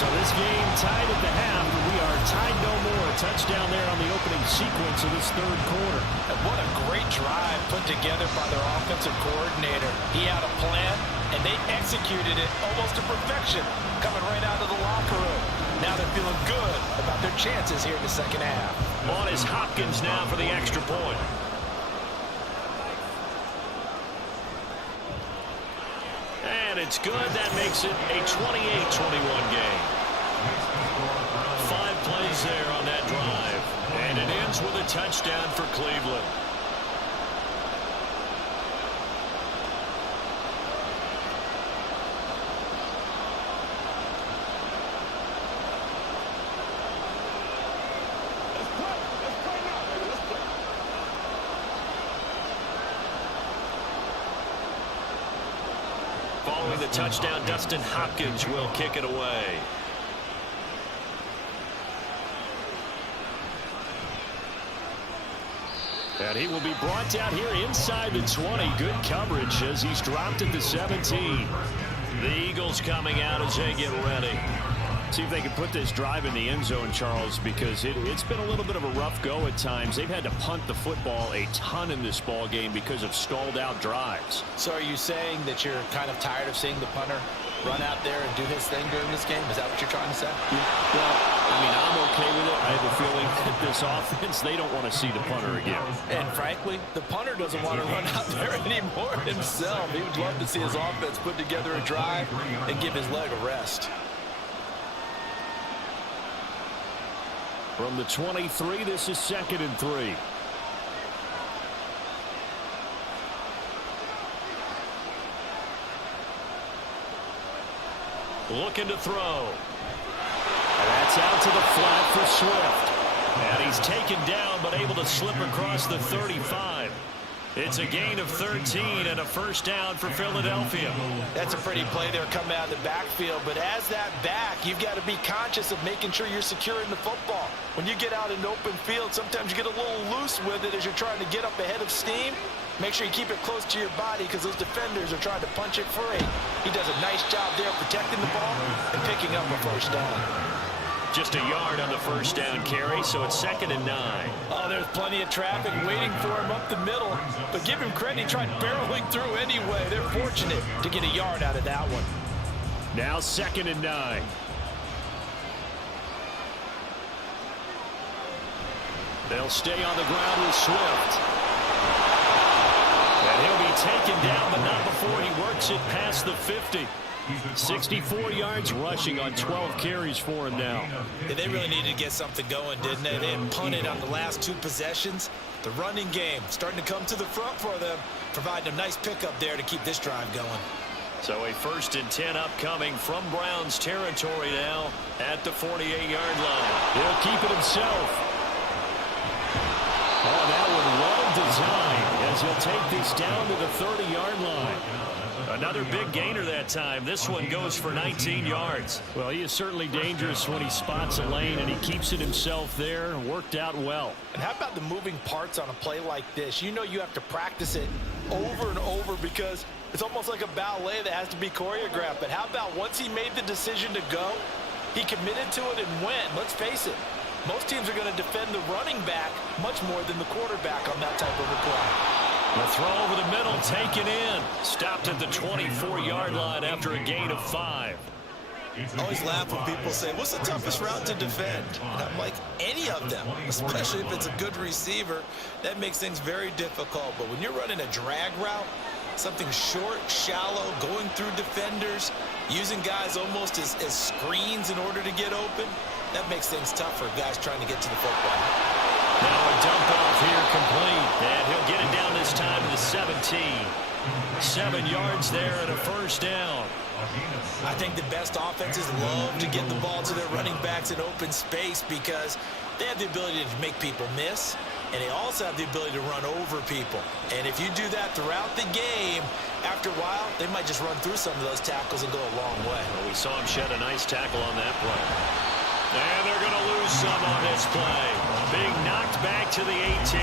So this game tied at the half. We are tied no more. Touchdown there on the opening sequence of this third quarter. And what a great drive put together by their offensive coordinator. He had a plan, and they executed it almost to perfection, coming right out of the locker room. Now they're feeling good about their chances here in the second half. On is Hopkins now for the extra point. And it's good. That makes it a 28-21 game. 5 there on that drive. And it ends with a touchdown for Cleveland. Following the touchdown, Dustin Hopkins will kick it away. And he will be brought down here inside the 20. Good coverage as he's dropped at the 17. The Eagles coming out as they get ready. See if they can put this drive in the end zone, Charles, because it's been a little bit of a rough go at times. They've had to punt the football a ton in this ball game because of stalled out drives. So are you saying that you're kind of tired of seeing the punter run out there and do his thing during this game? Is that what you're trying to say? Well, I mean, I'm okay with it. I have a feeling that this offense, they don't want to see the punter again. And frankly, the punter doesn't want to run out there anymore himself. He would love to see his offense put together a drive and give his leg a rest. From the 23, this is 2nd and 3. Looking to throw. That's out to the flat for Swift. And he's taken down but able to slip across the 35. It's a gain of 13 and a first down for Philadelphia. That's a pretty play there coming out of the backfield, but as that back, you've got to be conscious of making sure you're securing the football. When you get out in open field, sometimes you get a little loose with it as you're trying to get up ahead of steam. Make sure you keep it close to your body because those defenders are trying to punch it free. He does a nice job there protecting the ball and picking up a first down. Just a yard on the first down carry, so it's 2nd and 9. Oh, there's plenty of traffic waiting for him up the middle. But give him credit, he tried barreling through anyway. They're fortunate to get a yard out of that one. Now 2nd and 9. They'll stay on the ground with Swift. And he'll be taken down, but not before he works it past the 50. 64 yards rushing on 12 carries for him now. Yeah, they really needed to get something going, didn't they? They had punted on the last 2 possessions. The running game starting to come to the front for them, providing a nice pickup there to keep this drive going. So a 1st and 10 upcoming from Browns territory now at the 48-yard line. He'll keep it himself. Oh, that one well designed as he'll take this down to the 30-yard line. Another big gainer that time. This one goes for 19 yards. Well, he is certainly dangerous when he spots a lane, and he keeps it himself there. Worked out well. And how about the moving parts on a play like this? You know you have to practice it over and over because it's almost like a ballet that has to be choreographed. But how about once he made the decision to go, he committed to it and went. Let's face it, most teams are going to defend the running back much more than the quarterback on that type of a play. The throw over the middle, taken in. Stopped at the 24-yard line after a gain of 5. I always laugh when people say, what's the toughest route to defend? And I'm like, any of them, especially if it's a good receiver. That makes things very difficult. But when you're running a drag route, something short, shallow, going through defenders, using guys almost as screens in order to get open, that makes things tough for guys trying to get to the football. Now a dump off here complete, and he'll get it down this time to the 17. 7 yards there and a first down. I think the best offenses love to get the ball to their running backs in open space because they have the ability to make people miss, and they also have the ability to run over people. And if you do that throughout the game, after a while, they might just run through some of those tackles and go a long way. Well, we saw him shed a nice tackle on that play. And they're going to lose some on this play. Being knocked back to the 18.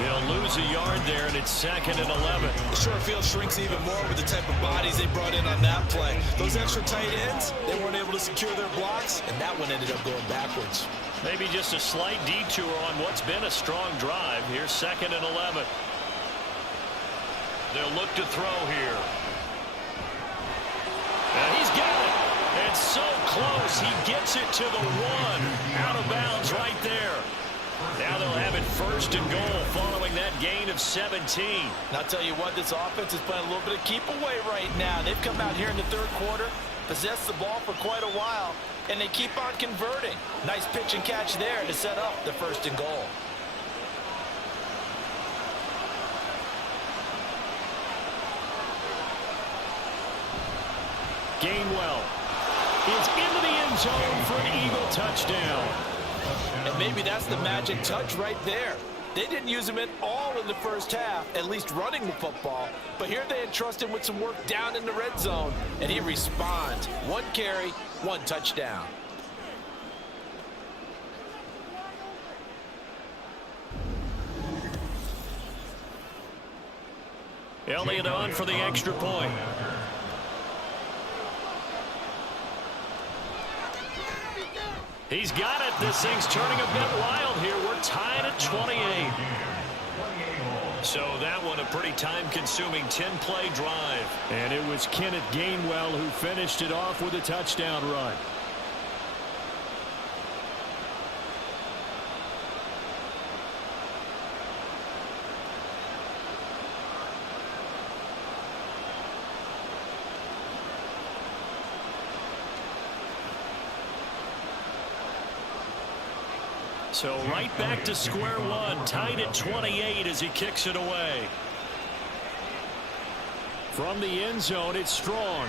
They'll lose a yard there, and it's 2nd and 11. The short field shrinks even more with the type of bodies they brought in on that play. Those extra tight ends, they weren't able to secure their blocks, and that one ended up going backwards. Maybe just a slight detour on what's been a strong drive. Here's 2nd and 11. They'll look to throw here. And he's got it. It's so close. He gets it to the 1. Out of bounds right there. Now they'll have it 1st and goal following that gain of 17. And I'll tell you what, this offense is playing a little bit of keep away right now. They've come out here in the 3rd quarter. possessed the ball for quite a while, and they keep on converting. Nice pitch and catch there to set up the 1st and goal. Gainwell is into the end zone for an Eagle touchdown. And maybe that's the magic touch right there. They didn't use him at all in the first half, at least running the football. But here they entrust him with some work down in the red zone, and he responds. 1 carry, 1 touchdown. Elliott on for the extra point. He's got it. This thing's turning a bit wild here. We're tied at 28. So that one a pretty time-consuming 10-play drive. And it was Kenneth Gainwell who finished it off with a touchdown run. So right back to square one, tied at 28 as he kicks it away. From the end zone, it's Strong.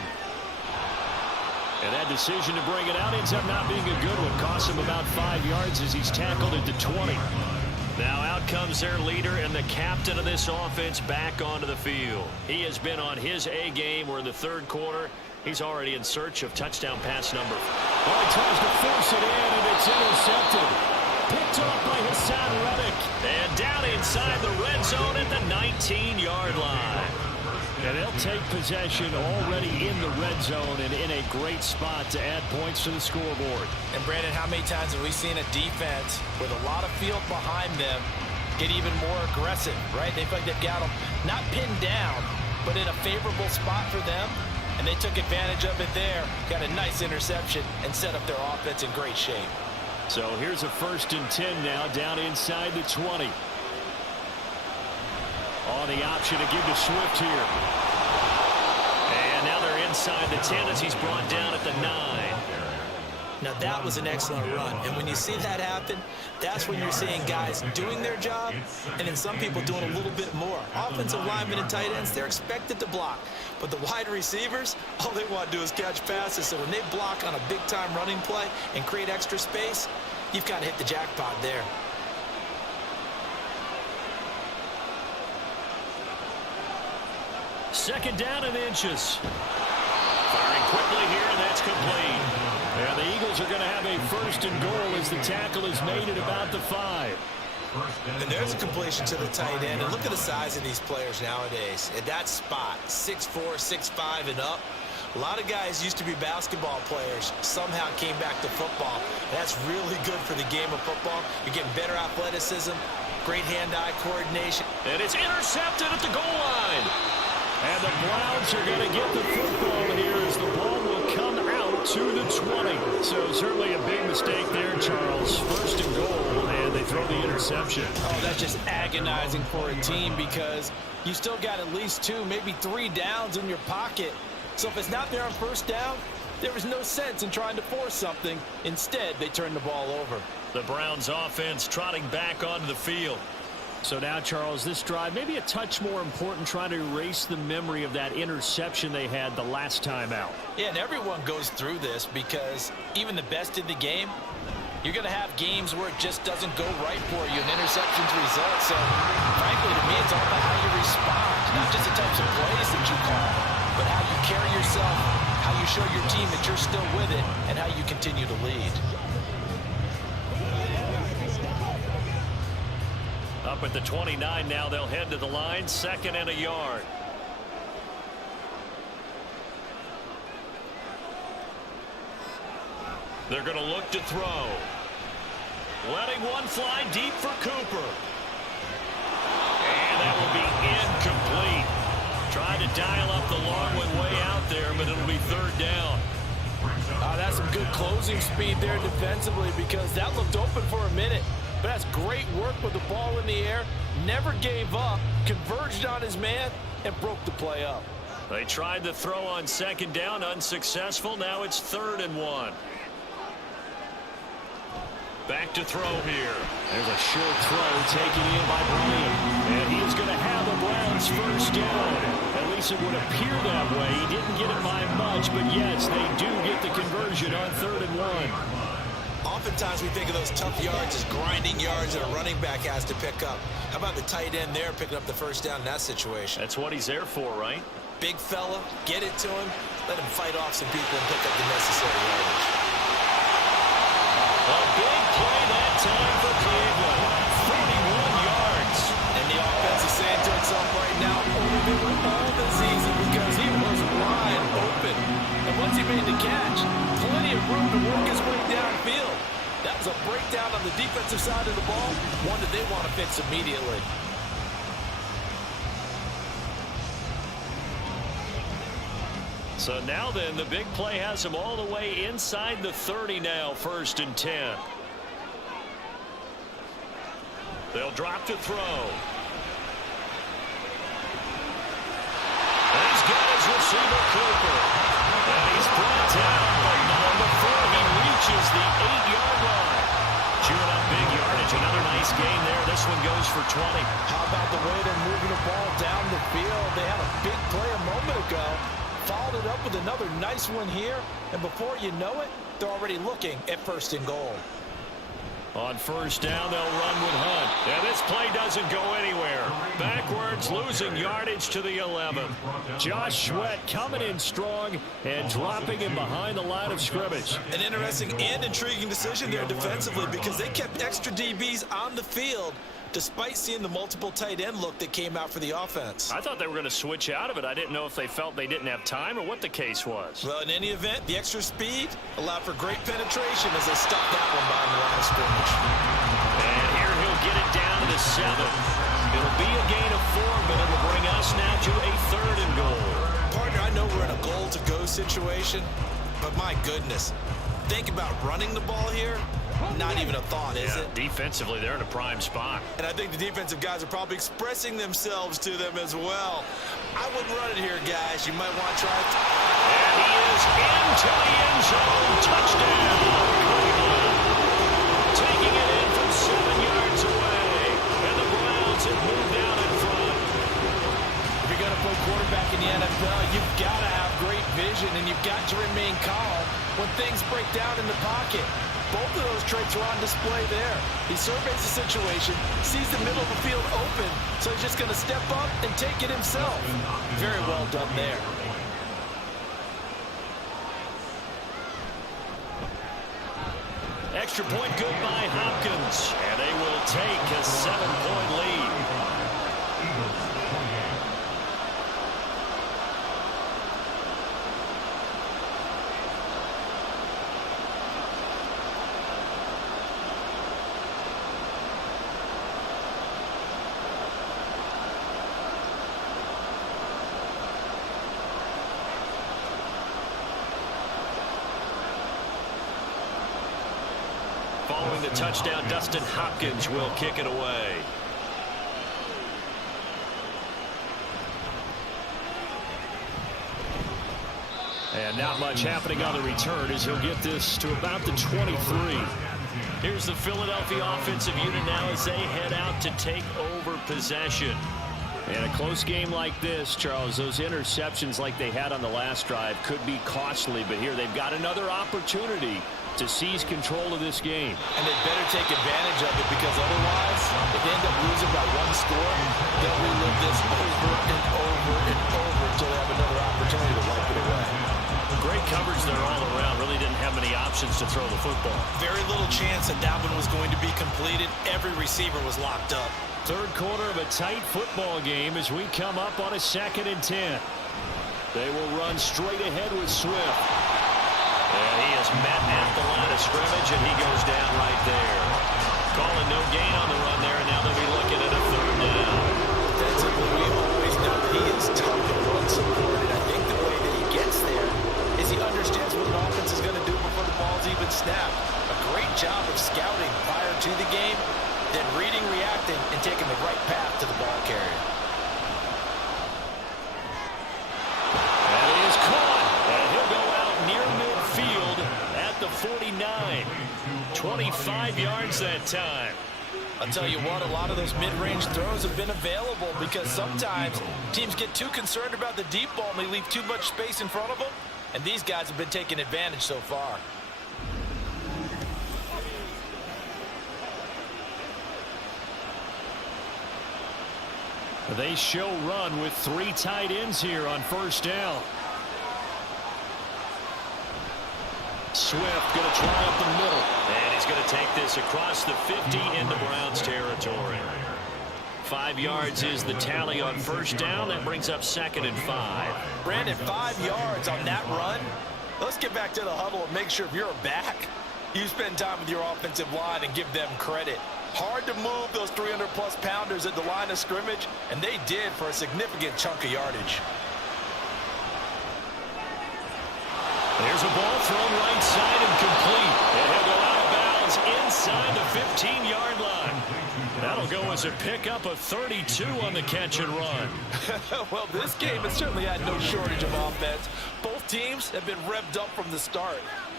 And that decision to bring it out ends up not being a good one. Costs him about 5 yards as he's tackled at the 20. Now out comes their leader and the captain of this offense back onto the field. He has been on his A game. We're in the 3rd quarter. He's already in search of touchdown pass number. Well, he tries to force it in, and it's intercepted. Picked off by Hassan Reddick. And down inside the red zone at the 19-yard line. And they'll take possession already in the red zone and in a great spot to add points to the scoreboard. And Brandon, how many times have we seen a defense with a lot of field behind them get even more aggressive, right? They feel like they've got them not pinned down, but in a favorable spot for them. And they took advantage of it there. Got a nice interception and set up their offense in great shape. So here's a 1st and 10 now down inside the 20. On the option to give to Swift here. And now they're inside the 10 as he's brought down at the 9. Now that was an excellent run. And when you see that happen, that's when you're seeing guys doing their job and then some people doing a little bit more. Offensive linemen and tight ends, they're expected to block. But the wide receivers, all they want to do is catch passes. So when they block on a big-time running play and create extra space, you've got to hit the jackpot there. Second down and inches. Firing quickly here, and that's complete. And the Eagles are going to have a 1st and goal as the tackle is made at about the 5. And there's a completion to the tight end. And look at the size of these players nowadays. At that spot, 6'4", 6'5", and up. A lot of guys used to be basketball players, somehow came back to football. And that's really good for the game of football. You're getting better athleticism, great hand-eye coordination. And it's intercepted at the goal line. And the Browns are going to get the football here as the ball will come out to the 20. So certainly a big mistake there, Charles. 1st and goal, and they throw the interception. Oh, that's just agonizing for a team because you still got at least 2, maybe 3 downs in your pocket. So if it's not there on 1st down, there was no sense in trying to force something. Instead, they turned the ball over. The Browns offense trotting back onto the field. So now, Charles, this drive maybe a touch more important, trying to erase the memory of that interception they had the last time out. Yeah, and everyone goes through this because even the best in the game, you're going to have games where it just doesn't go right for you, and interceptions result. So, frankly, to me, it's all about how you respond, not just the types of plays that you call, but how you carry yourself, how you show your team that you're still with it, and how you continue to lead. Up at the 29 now, they'll head to the line, 2nd and a yard. They're going to look to throw. Letting one fly deep for Cooper. And that will be incomplete. Tried to dial up the long one way out there, but it'll be 3rd down. That's some good closing speed there defensively because that looked open for a minute. But that's great work with the ball in the air. Never gave up, converged on his man, and broke the play up. They tried the throw on second down, unsuccessful. Now it's 3rd and 1. Back to throw here. There's a short throw taken in by Bryant. And he's going to have the Browns first down. At least it would appear that way. He didn't get it by much, but yes, they do get the conversion on 3rd and 1. Oftentimes we think of those tough yards as grinding yards that a running back has to pick up. How about the tight end there picking up the first down in that situation? That's what he's there for, right? Big fella, get it to him, let him fight off some people and pick up the necessary yardage. A big play that time for Cleveland. 31 yards. And the offense is saying to itself right now, they were all this easy because he was wide open. And once he made the catch, plenty of room to work his way downfield. That was a breakdown on the defensive side of the ball, one that they want to fix immediately. So now then, the big play has him all the way inside the 30 now, 1st and 10. They'll drop to throw. And he's got his receiver, Cooper. And he's brought down by number 4. He reaches the 8-yard line. Chewing up big yardage. Another nice gain there. This one goes for 20. How about the way they're moving the ball down the field? They had a big play a moment ago. Followed it up with another nice one here, and before you know it, they're already looking at 1st and goal. On 1st down, they'll run with Hunt. And this play doesn't go anywhere. Backwards, losing yardage to the 11. Josh Sweat coming in strong and dropping him behind the line of scrimmage. An interesting and intriguing decision there defensively because they kept extra DBs on the field despite seeing the multiple tight end look that came out for the offense. I thought they were going to switch out of it. I didn't know if they felt they didn't have time or what the case was. Well, in any event, the extra speed allowed for great penetration as they stopped that one behind the line of scrimmage. And here he'll get it down to the 7. It'll be a gain of 4, but it'll bring us now to a 3rd and goal. Partner, I know we're in a goal-to-go situation, but my goodness, think about running the ball here. Not even a thought, is it? Defensively, they're in a prime spot. And I think the defensive guys are probably expressing themselves to them as well. I wouldn't run it here, guys. You might want to try it. And he is into the end zone. Touchdown. Taking it in from 7 yards away. And the Browns have moved out in front. If you're going to play quarterback in the NFL, you've got to have great vision, and you've got to remain calm when things break down in the pocket. Both of those traits are on display there. He surveys the situation, sees the middle of the field open, so he's just going to step up and take it himself. Very well done there. Extra point good by Hopkins. And they will take a 7-point lead. Following the touchdown, Dustin Hopkins will kick it away. And not much happening on the return as he'll get this to about the 23. Here's the Philadelphia offensive unit now as they head out to take over possession. And a close game like this, Charles, those interceptions like they had on the last drive could be costly, but here they've got another opportunity to seize control of this game. And they better take advantage of it because otherwise, if they end up losing by 1 score, they'll relive this over and over and over until they have another opportunity to wipe it away. Great coverage there all around. Really didn't have many options to throw the football. Very little chance that that one was going to be completed. Every receiver was locked up. Third quarter of a tight football game as we come up on a 2nd and 10. They will run straight ahead with Swift. And he is met at the line of scrimmage, and he goes down right there. Calling no gain on the run there, and now they'll be looking at a 3rd down. Defensively, we always know that he is tough and run supported. I think the way that he gets there is he understands what an offense is going to do before the ball's even snapped. A great job of scouting prior to the game, then reading, reacting, and taking the right path to the ball carrier. 25 yards that time. I'll tell you what, a lot of those mid-range throws have been available because sometimes teams get too concerned about the deep ball and they leave too much space in front of them, and these guys have been taking advantage so far. They show run with 3 tight ends here on first down. Swift going to try up the middle. And he's going to take this across the 50 into Browns territory. 5 yards is the tally on first down. That brings up 2nd and 5. Brandon, 5 yards on that run. Let's get back to the huddle and make sure if you're a back, you spend time with your offensive line and give them credit. Hard to move those 300-plus pounders at the line of scrimmage, and they did for a significant chunk of yardage. There's a ball thrown right side and complete. And he'll go out of bounds inside the 15-yard line. That'll go as a pickup of 32 on the catch and run. Well, this game has certainly had no shortage of offense. Both teams have been revved up from the start.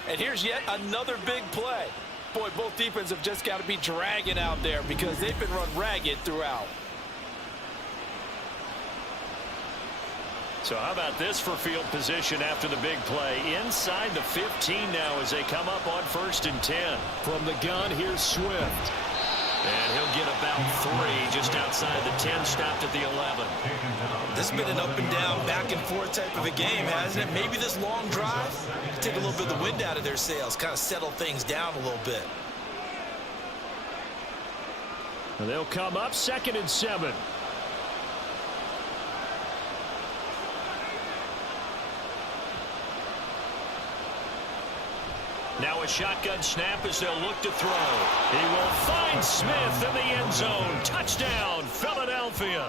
And here's yet another big play. Boy, both defenses have just got to be dragging out there because they've been run ragged throughout. So how about this for field position after the big play? Inside the 15 now as they come up on 1st and 10. From the gun, here's Swift. And he'll get about 3 just outside the 10, stopped at the 11. This has been an up and down, back and forth type of a game, hasn't it? Maybe this long drive take a little bit of the wind out of their sails, kind of settle things down a little bit. And they'll come up 2nd and 7. Now a shotgun snap as they'll look to throw. He will find Smith in the end zone. Touchdown, Philadelphia.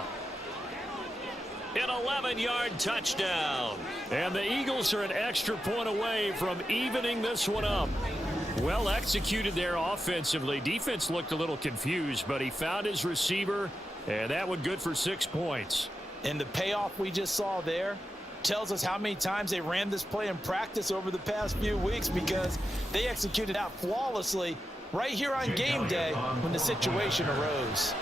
An 11-yard touchdown. And the Eagles are an extra point away from evening this one up. Well executed there offensively. Defense looked a little confused, but he found his receiver, and that one good for 6 points. And the payoff we just saw there tells us how many times they ran this play in practice over the past few weeks because they executed out flawlessly right here on game day when the situation arose.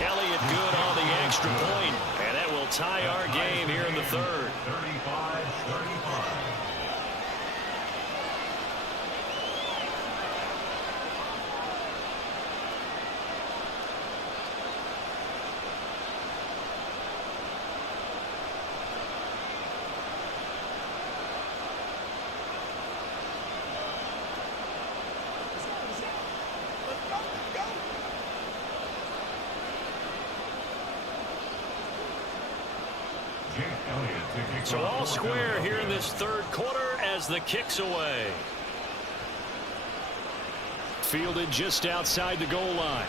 Elliott good on the extra point, and that will tie our game here in the 3rd. 35-35. So all square here in this 3rd quarter as the kick's away. Fielded just outside the goal line.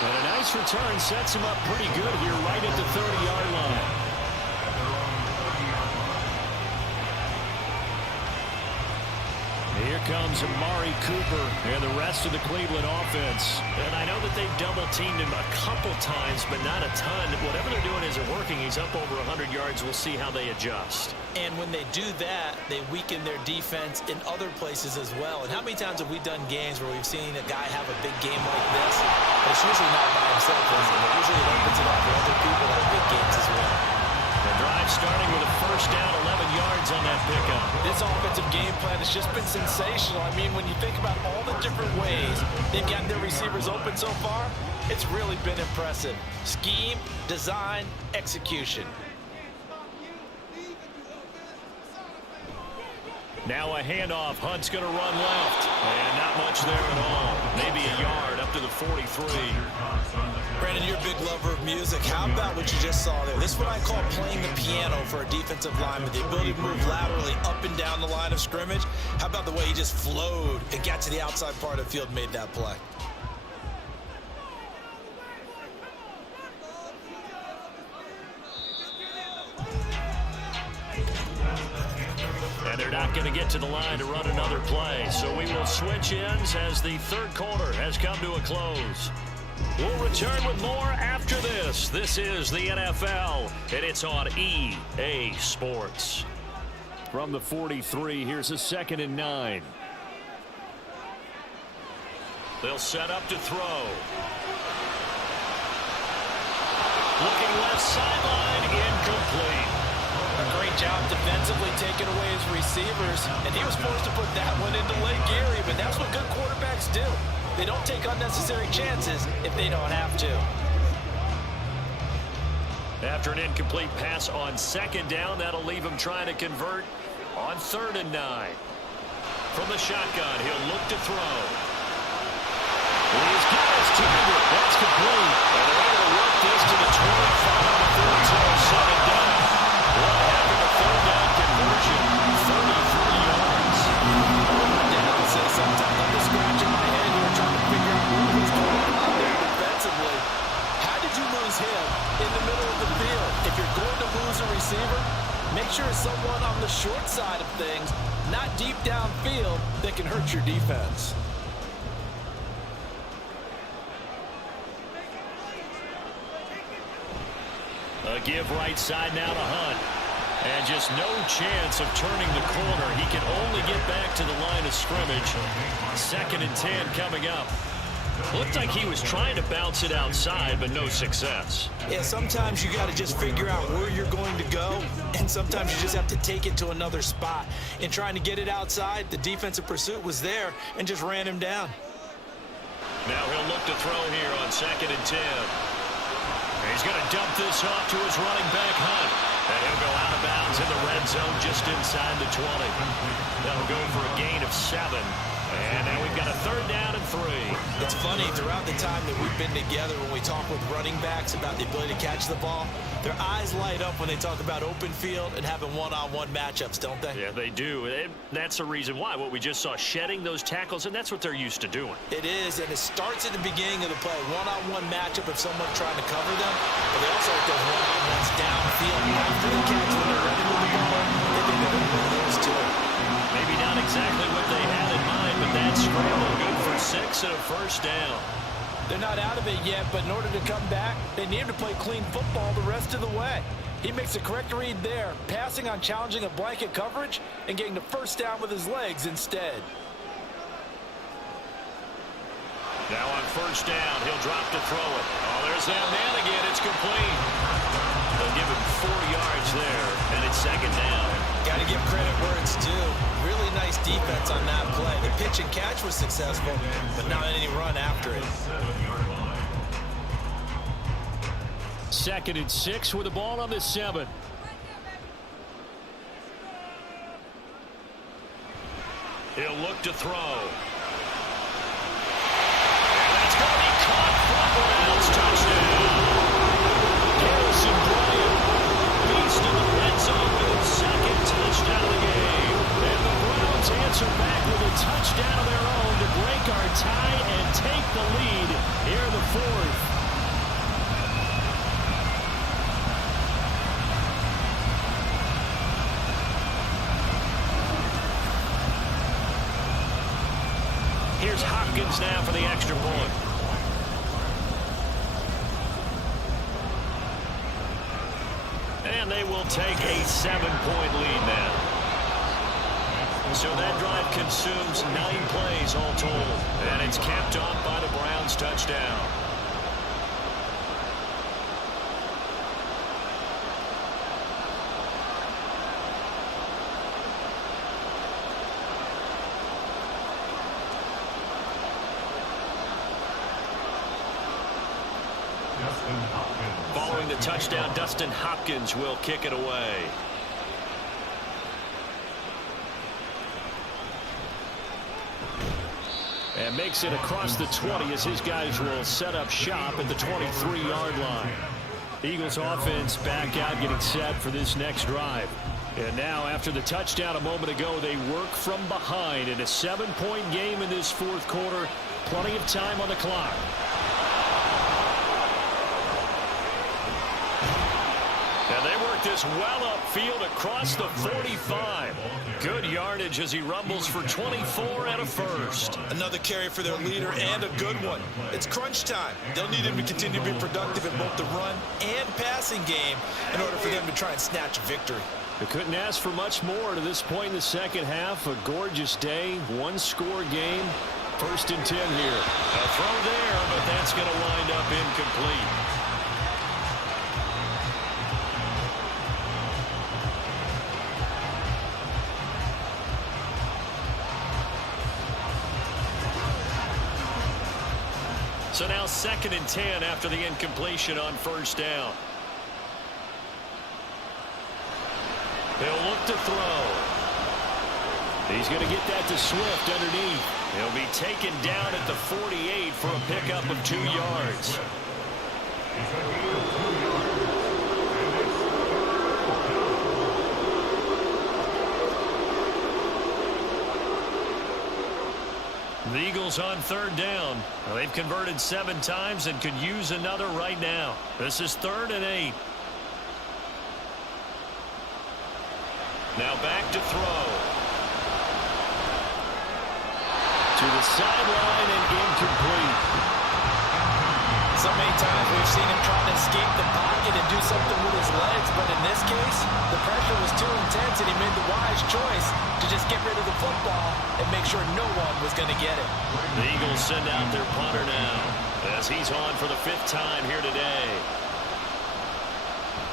And a nice return sets him up pretty good here right at the 30-yard line. Here comes Amari Cooper and the rest of the Cleveland offense. And I know that they've double-teamed him a couple times, but not a ton. Whatever they're doing isn't working. He's up over 100 yards. We'll see how they adjust. And when they do that, they weaken their defense in other places as well. And how many times have we done games where we've seen a guy have a big game like this? It's usually not by himself, is it? Usually it opens it up for other people that have big games as well. The drive starting with a first down, 11 yards on that pickup. This offensive game plan has just been sensational. I mean, when you think about all the different ways they've gotten their receivers open so far, it's really been impressive. Scheme, design, execution. Now a handoff. Hunt's going to run left. And not much there at all. Maybe a yard up to the 43. Brandon, you're a big lover of music. How about what you just saw there? This is what I call playing the piano for a defensive lineman. The ability to move laterally up and down the line of scrimmage. How about the way he just flowed and got to the outside part of the field and made that play? And they're not going to get to the line to run another play. So we will switch ends as the 3rd quarter has come to a close. We'll return with more after this. This is the NFL, and it's on EA Sports. From the 43, here's a 2nd and 9. They'll set up to throw. Looking left sideline, incomplete. A great job defensively taking away his receivers, and he was forced to put that one into Lake Erie, but that's what good quarterbacks do. They don't take unnecessary chances if they don't have to. After an incomplete pass on 2nd down, that'll leave him trying to convert on 3rd and 9. From the shotgun, he'll look to throw. He's got his target. That's complete. And they're able to work this to the 25 before it's all said and done. What happened to 3rd down conversion? 33 yards. Sometimes I'm just scratching my head here trying to figure out what was going on there defensively. How did you lose him in the middle of the field? If you're going to lose a receiver, make sure it's someone on the short side of things, not deep downfield, that can hurt your defense. A give right side now to Hunt. And just no chance of turning the corner. He can only get back to the line of scrimmage. 2nd and 10 coming up. Looked like he was trying to bounce it outside, but no success. Yeah, sometimes you got to just figure out where you're going to go, and sometimes you just have to take it to another spot. In trying to get it outside, the defensive pursuit was there and just ran him down. Now he'll look to throw here on 2nd and 10. He's going to dump this off to his running back, Hunt. And he'll go out of bounds in the red zone just inside the 20. That'll go for a gain of 7. And now we've got a 3rd down and 3. It's funny, throughout the time that we've been together, when we talk with running backs about the ability to catch the ball, their eyes light up when they talk about open field and having one-on-one matchups, don't they? Yeah, they do. And that's the reason why. What we just saw, shedding those tackles, and that's what they're used to doing. It is, and it starts at the beginning of the play. One-on-one matchup if someone's trying to cover them, but they also like those one-on-ones downfield after the catch when they're ready to move the ball. They think they're going to win those too. Maybe not exactly what they had in mind, but that scramble good for 6 and a 1st down. They're not out of it yet, but in order to come back, they need to play clean football the rest of the way. He makes a correct read there, passing on challenging a blanket coverage and getting the 1st down with his legs instead. Now on 1st down, he'll drop to throw it. Oh, there's that man again. It's complete. They'll give him 4 yards there, and it's 2nd down. Got to give credit where it's due. Really nice defense on that play. The pitch and catch was successful, but not any run after it. 2nd and 6 with the ball on the 7. He'll look to throw. And that's going to be caught from Browns. Touchdown. Harrison Bryant. Beast in the red zone with his 2nd touchdown of the game. And the Browns answer back with a touchdown of their own to break our tie and take the lead here in the 4th. Here's Hopkins now for the extra point. And they will take a 7-point lead now. So that drive consumes 9 plays all told. And it's capped off by the Browns touchdown. Following the touchdown, Dustin Hopkins will kick it away. And makes it across the 20 as his guys will set up shop at the 23-yard line. Eagles offense back out getting set for this next drive. And now after the touchdown a moment ago, they work from behind in a 7-point game in this 4th quarter. Plenty of time on the clock. And they work this well upfield across the 45. Good yardage as he rumbles for 24 and a first. Another carry for their leader and a good one. It's crunch time. They'll need him to continue to be productive in both the run and passing game in order for them to try and snatch a victory. They couldn't ask for much more to this point in the second half. A gorgeous day, one-score game. 1st and 10 here. A throw there, but that's going to wind up incomplete. So now 2nd and 10 after the incompletion on 1st down. He'll look to throw. He's going to get that to Swift underneath. He'll be taken down at the 48 for a pickup of 2 yards. The Eagles on 3rd down. Well, they've converted 7 times and could use another right now. This is 3rd and 8. Now back to throw. To the sideline and incomplete. So many times we've seen him trying to escape the pocket and do something with his legs, but in this case, the pressure was too intense and he made the wise choice to just get rid of the football and make sure no one was going to get it. The Eagles send out their punter now as he's on for the 5th time here today.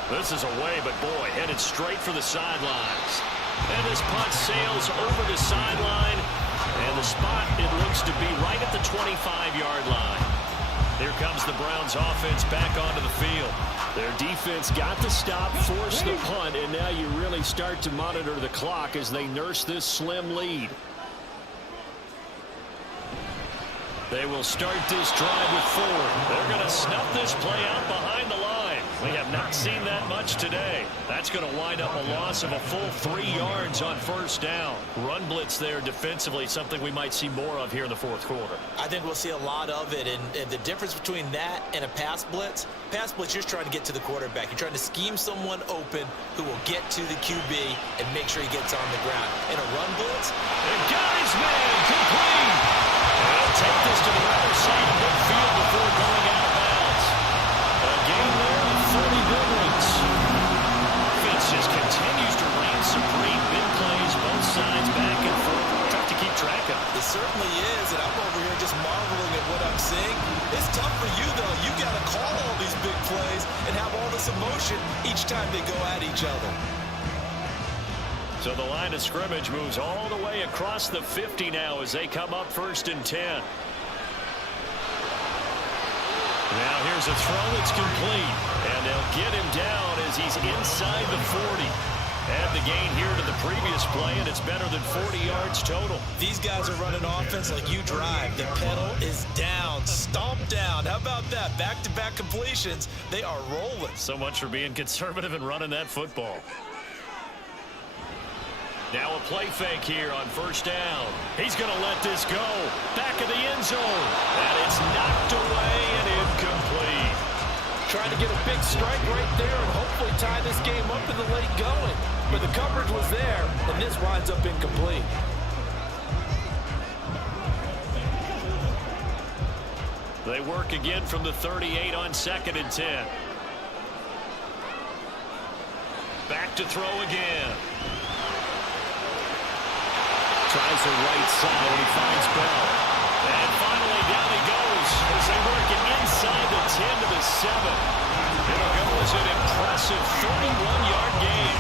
This is away, but boy, headed straight for the sidelines. And this punt sails over the sideline, and the spot, it looks to be right at the 25-yard line. Here comes the Browns offense back onto the field. Their defense got the stop, forced the punt, and now you really start to monitor the clock as they nurse this slim lead. They will start this drive with 4. They're going to snuff this play out behind the line. We have not seen that much today. That's going to wind up a loss of a full 3 yards on 1st down. Run blitz there defensively, something we might see more of here in the 4th quarter. I think we'll see a lot of it, and the difference between that and a pass blitz, you're just trying to get to the quarterback. You're trying to scheme someone open who will get to the QB and make sure he gets on the ground. In a run blitz, and got his man complete. They'll take this to the other side of midfield before going out of bounds. A game there of 30 good ones. Offense just continues to reign supreme. Big plays, both sides back and forth. Tough to keep track of. It certainly is, and I'm over here just marveling at what I'm seeing. It's tough for you, though. You got to call all these big plays and have all this emotion each time they go at each other. So the line of scrimmage moves all the way across the 50 now as they come up 1st and 10. Now here's a throw that's complete, and they'll get him down as he's inside the 40. Add the gain here to the previous play, and it's better than 40 yards total. These guys are running offense like you drive. The pedal is down, stomp down. How about that? Back-to-back completions. They are rolling. So much for being conservative and running that football. Now a play fake here on 1st down. He's going to let this go. Back of the end zone. And it's knocked away and incomplete. Trying to get a big strike right there and hopefully tie this game up in the late going. But the coverage was there, and this winds up incomplete. They work again from the 38 on 2nd and 10. Back to throw again. Tries the right side, and he finds Bell. And finally down he goes as they work it inside the 10 to the 7. It'll go as an impressive 31-yard gain.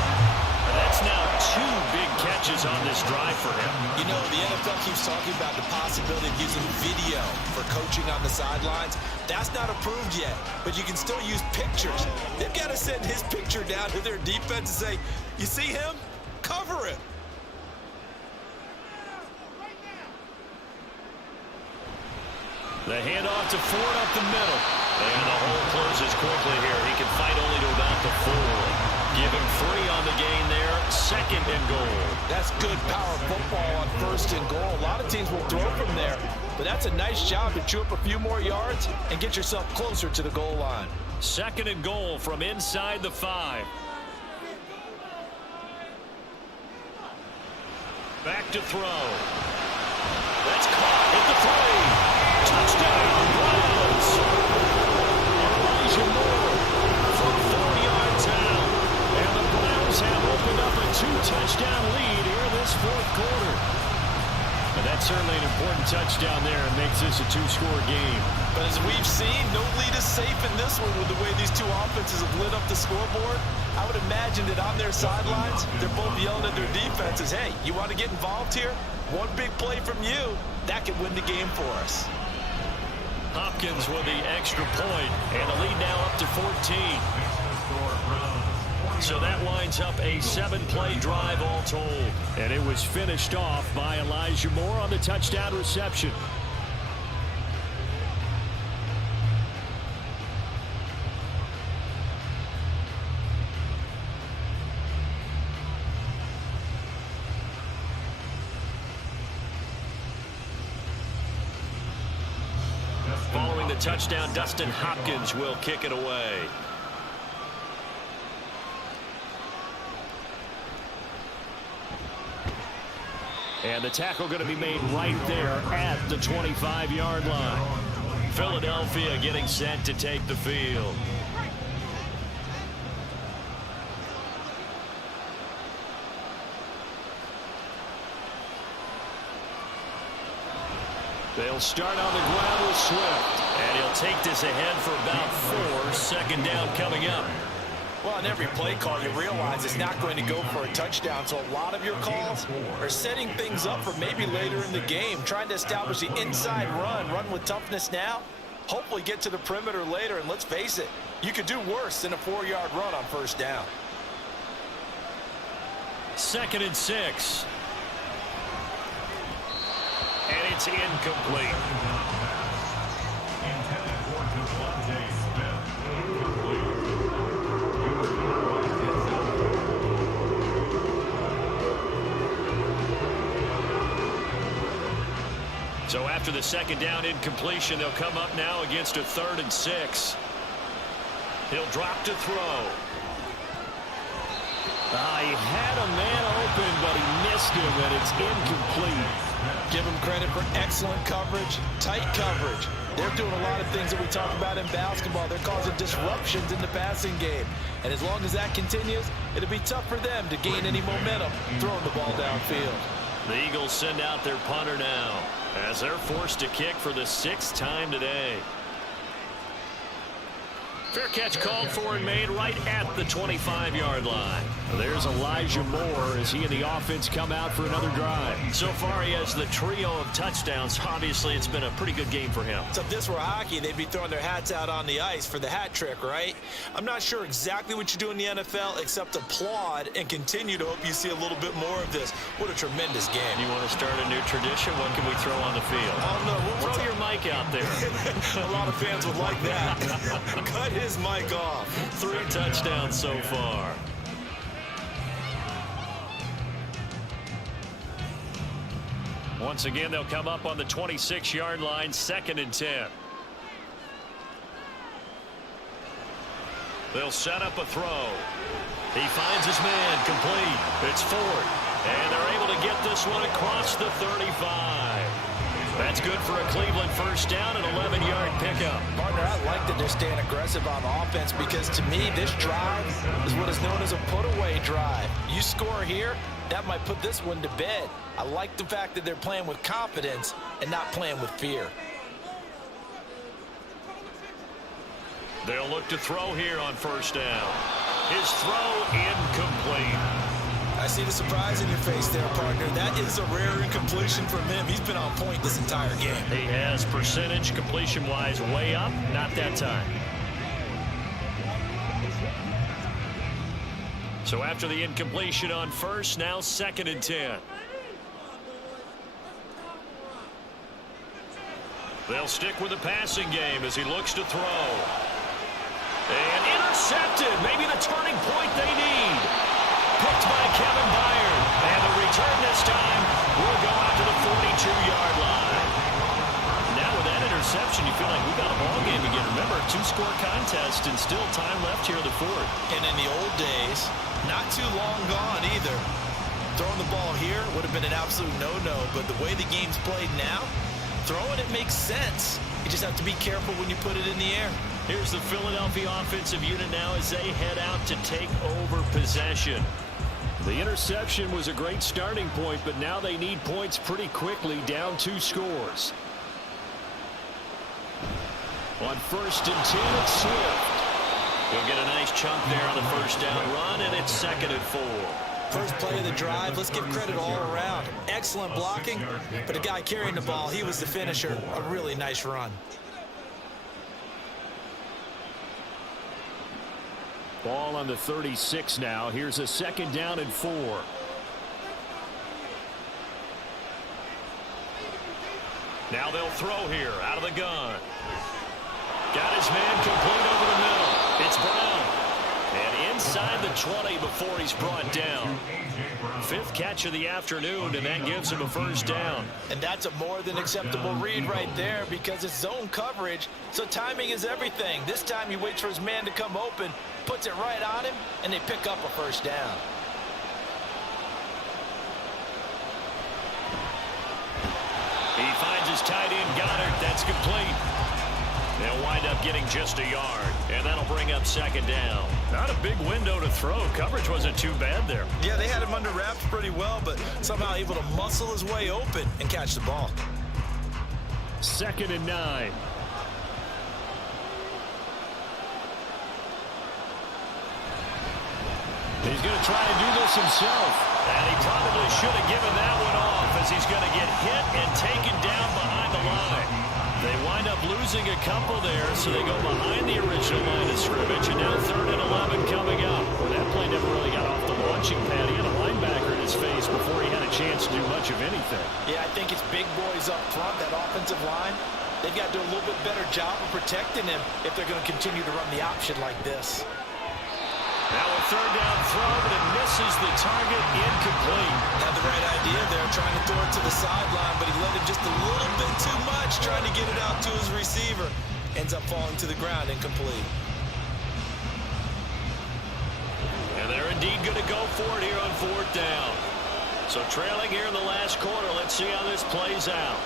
And that's now 2 big catches on this drive for him. You know, the NFL keeps talking about the possibility of using video for coaching on the sidelines. That's not approved yet, but you can still use pictures. They've got to send his picture down to their defense and say, you see him? Cover him. The handoff to Ford up the middle. And the hole closes quickly here. He can fight only to about the 4. Give him 3 on the gain there. 2nd and goal. That's good power football on 1st and goal. A lot of teams will throw from there, but that's a nice job to chew up a few more yards and get yourself closer to the goal line. 2nd and goal from inside the 5. Back to throw. That's caught at the 3. Touchdown, Browns. Elijah Moore from 4 yards out. And the Browns have opened up a 2-touchdown lead here this fourth quarter. And that's certainly an important touchdown there and makes this a 2-score game. But as we've seen, no lead is safe in this one with the way these two offenses have lit up the scoreboard. I would imagine that on their sidelines, they're both yelling at their defenses, hey, you want to get involved here? One big play from you, that could win the game for us. Hopkins with the extra point, and the lead now up to 14. So that winds up a 7-play drive all told. And it was finished off by Elijah Moore on the touchdown reception. Following the touchdown, Dustin Hopkins will kick it away. And the tackle going to be made right there at the 25-yard line. Philadelphia getting set to take the field. They'll start on the ground with Swift. And he'll take this ahead for about 4. Second down coming up. Well, on every play call, you realize it's not going to go for a touchdown. So a lot of your calls are setting things up for maybe later in the game, trying to establish the inside run with toughness now, hopefully get to the perimeter later. And let's face it, you could do worse than a 4-yard run on first down. 2nd and 6. And it's incomplete. So after the second down incompletion, they'll come up now against a 3rd and 6. He'll drop to throw. He had a man open, but he missed him, and it's incomplete. Give them credit for excellent coverage, tight coverage. They're doing a lot of things that we talk about in basketball. They're causing disruptions in the passing game. And as long as that continues, it'll be tough for them to gain any momentum throwing the ball downfield. The Eagles send out their punter now as they're forced to kick for the 6th time today. Fair catch called for and made right at the 25-yard line. There's Elijah Moore as he and the offense come out for another drive. So far, he has the trio of touchdowns. Obviously, it's been a pretty good game for him. So if this were hockey, they'd be throwing their hats out on the ice for the hat trick, right? I'm not sure exactly what you do in the NFL except applaud and continue to hope you see a little bit more of this. What a tremendous game. You want to start a new tradition? What can we throw on the field? Oh, no. Throw your mic out there. A lot of fans would like that. Cut his mic off. 3 touchdowns so far. Once again, they'll come up on the 26-yard line, 2nd and 10. They'll set up a throw. He finds his man, complete. It's Ford. And they're able to get this one across the 35. That's good for a Cleveland first down, an 11-yard pickup. Partner, I like that they're staying aggressive on offense because to me, this drive is what is known as a put-away drive. You score here, that might put this one to bed. I like the fact that they're playing with confidence and not playing with fear. They'll look to throw here on first down. His throw incomplete. I see the surprise in your face there, partner. That is a rare incompletion from him. He's been on point this entire game. He has percentage completion-wise way up, not that time. So after the incompletion on first, now 2nd and 10. They'll stick with the passing game as he looks to throw. And intercepted. Maybe the turning point they need. Picked by Kevin Byard. And the return this time will go out to the 42-yard line. Now with that interception, you feel like we've got a ball game again. Remember, 2-score contest and still time left here in the 4th. And in the old days, not too long gone either, Throwing the ball here would have been an absolute no-no, but the way the game's played now, throwing it makes sense. You just have to be careful when you put it in the air. Here's the Philadelphia offensive unit now as they head out to take over possession. The interception was a great starting point, but now they need points pretty quickly, down 2 scores. On 1st and 10, it's Swift. He'll get a nice chunk there on the first down run, and it's 2nd and 4. First play of the drive, let's give credit all around. Excellent blocking, but the guy carrying the ball, he was the finisher. A really nice run. Ball on the 36 now. Here's a 2nd down and 4. Now they'll throw here out of the gun. Got his man complete over the middle. It's Brown. And inside the 20 before he's brought down. 5th catch of the afternoon, and that gives him a first down. And that's a more than acceptable read right there because it's zone coverage, so timing is everything. This time he waits for his man to come open, puts it right on him, and they pick up a first down. He finds his tight end, Goddard. That's complete. They'll wind up getting just a yard, and that'll bring up 2nd down. Not a big window to throw. Coverage wasn't too bad there. Yeah, they had him under wraps pretty well, but somehow able to muscle his way open and catch the ball. 2nd and 9. He's going to try to do this himself. And he probably should have given that one off as he's going to get hit and taken down behind the line. They wind up losing a couple there, so they go behind the original line of scrimmage, and now 3rd and 11 coming up. Well, that play never really got off the launching pad. He had a linebacker in his face before he had a chance to do much of anything. Yeah, I think it's big boys up front, that offensive line. They've got to do a little bit better job of protecting him if they're going to continue to run the option like this. Now a 3rd down throw, but it misses the target, incomplete. Had the right idea there, trying to throw it to the sideline, but he let him just a little bit too much, trying to get it out to his receiver. Ends up falling to the ground, incomplete. And they're indeed going to go for it here on 4th down. So trailing here in the last quarter, let's see how this plays out.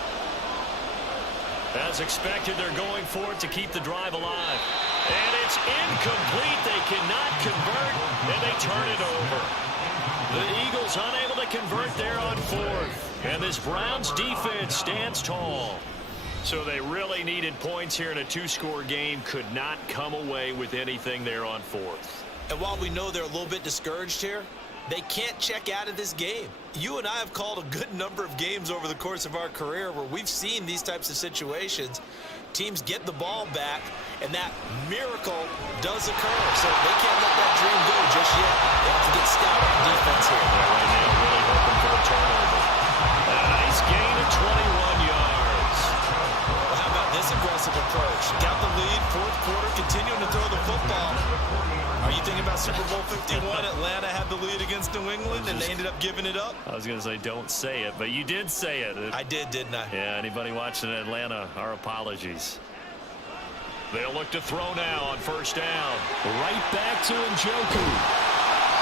As expected, they're going for it to keep the drive alive. And it's incomplete. They cannot convert, and they turn it over. The Eagles unable to convert there on 4th. And this Browns defense stands tall. So they really needed points here in a 2-score game. Could not come away with anything there on 4th. And while we know they're a little bit discouraged here, they can't check out of this game. You and I have called a good number of games over the course of our career where we've seen these types of situations. Teams get the ball back, and that miracle does occur. So they can't let that dream go just yet. They have to get stout on defense here. Right now, really hoping for a turnover. And a nice gain of 21 yards. Well, how about this aggressive approach? Got the lead, 4th quarter, continuing to throw the football. Are you thinking about Super Bowl 51? Atlanta had the lead against New England, and they ended up giving it up? I was going to say don't say it, but you did say it. I did, didn't I? Yeah, anybody watching Atlanta, our apologies. They'll look to throw now on 1st down. Right back to Njoku.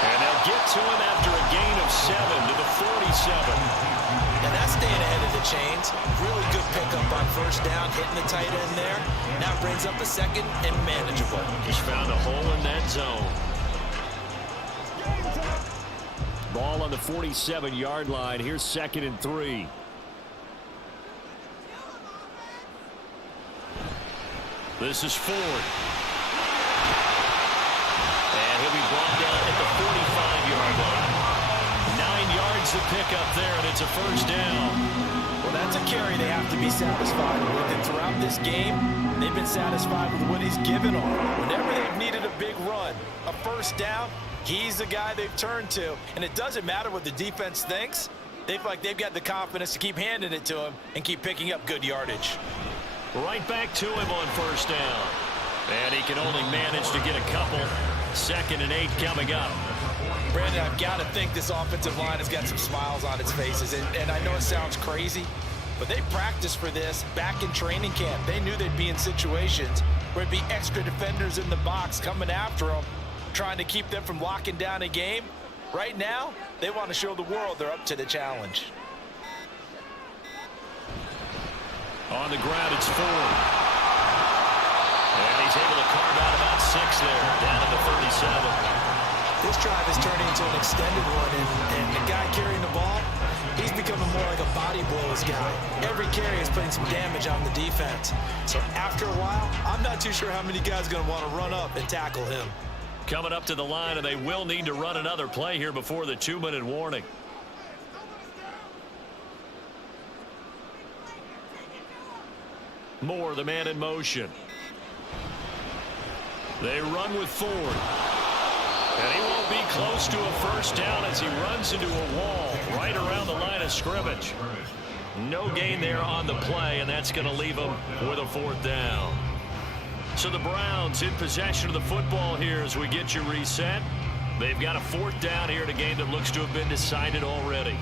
And they'll get to him after a gain of 7 to the 47. And that's staying ahead of the chains. Really good pickup on 1st down, hitting the tight end there. Now brings up the 2nd and manageable. Just found a hole in that zone. Ball on the 47-yard line. Here's 2nd and 3. This is Ford. And he'll be brought down at the 45-yard line. 9 yards to pick up there, and it's a first down. Well, that's a carry they have to be satisfied with. And throughout this game, they've been satisfied with what he's given them. Whenever they've needed a big run, a first down, he's the guy they've turned to. And it doesn't matter what the defense thinks. They feel like they've got the confidence to keep handing it to him and keep picking up good yardage. Right back to him on first down. And he can only manage to get a couple. 2nd and 8 coming up. Brandon, I've got to think this offensive line has got some smiles on its faces. And I know it sounds crazy, but they practiced for this back in training camp. They knew they'd be in situations where it'd be extra defenders in the box coming after them, trying to keep them from locking down a game. Right now, They want to show the world they're up to the challenge. On the ground, it's Ford. And he's able to carve out about 6 there, down to the 37. This drive is turning into an extended one, and the guy carrying the ball, he's becoming more like a body blows guy. Every carry is putting some damage on the defense. So after a while, I'm not too sure how many guys are going to want to run up and tackle him. Coming up to the line, and they will need to run another play here before the 2-minute warning. Moore, the man in motion. They run with Ford. And he won't be close to a first down as he runs into a wall right around the line of scrimmage. No gain there on the play, and that's going to leave him with a 4th down. So the Browns in possession of the football here as we get you reset. They've got a 4th down here in a game that looks to have been decided already.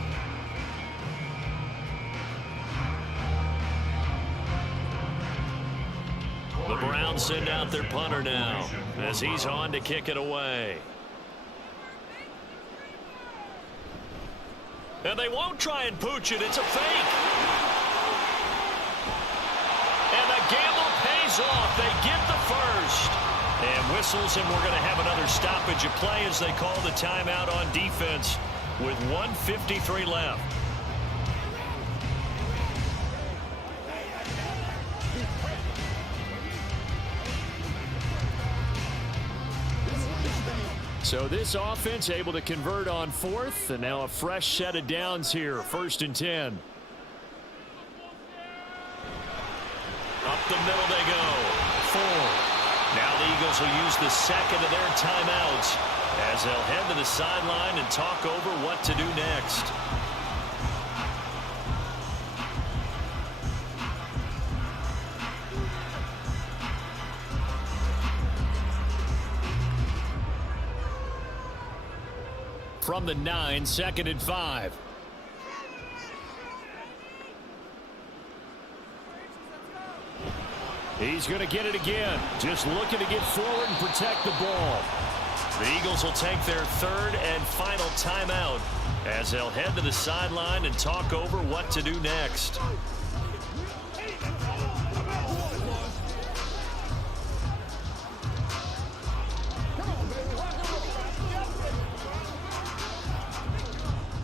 The Browns send out their punter now as he's on to kick it away. And they won't try and pooch it. It's a fake. And the gamble pays off. They get the first. And whistles, and we're going to have another stoppage of play as they call the timeout on defense with 1:53 left. So this offense able to convert on 4th, and now a fresh set of downs here, 1st and 10. Up the middle they go. 4. Now the Eagles will use the second of their timeouts as they'll head to the sideline and talk over what to do next. From the 9, 2nd and 5. He's going to get it again. Just looking to get forward and protect the ball. The Eagles will take their 3rd and final timeout as they'll head to the sideline and talk over what to do next.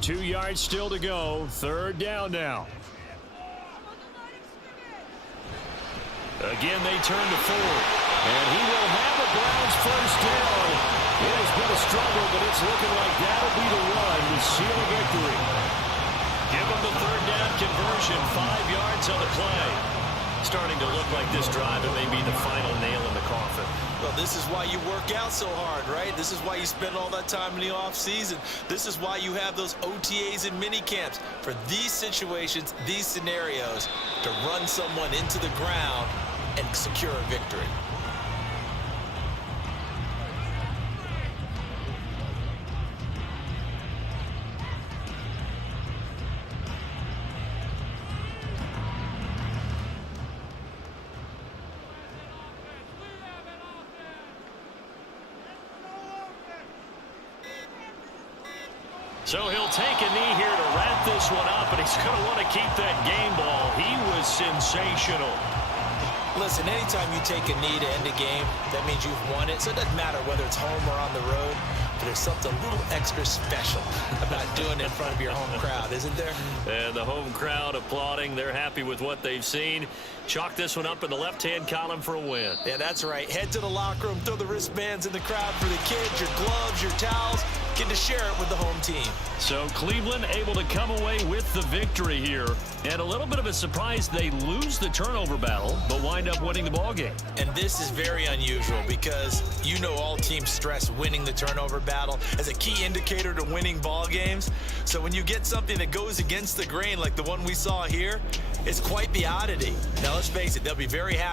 Two yards still to go. 3rd down now. Again, they turn to Ford. And he will have the Browns' first down. It has been a struggle, but it's looking like that'll be the run to seal a victory. Give them the 3rd down conversion. 5 yards on the play. Starting to look like this drive, it may be the final nail in the coffin. Well, this is why you work out so hard, right? This is why you spend all that time in the offseason. This is why you have those OTAs and mini camps for these situations, these scenarios, to run someone into the ground and secure a victory. So he'll take a knee here to wrap this one up, and he's going to want to keep that game ball. He was sensational. Listen, anytime you take a knee to end a game, that means you've won it. So it doesn't matter whether it's home or on the road, but there's something a little extra special about doing it in front of your home crowd, isn't there? And the home crowd applauding. They're happy with what they've seen. Chalk this one up in the left-hand column for a win. Yeah, that's right. Head to the locker room, throw the wristbands in the crowd for the kids, your gloves, your towels. Get to share it with the home team. So Cleveland able to come away with the victory here. And a little bit of a surprise, they lose the turnover battle, but wind up winning the ball game. And this is very unusual because you know all teams stress winning the turnover battle as a key indicator to winning ball games. So when you get something that goes against the grain like the one we saw here, it's quite the oddity. Now let's face it, they'll be very happy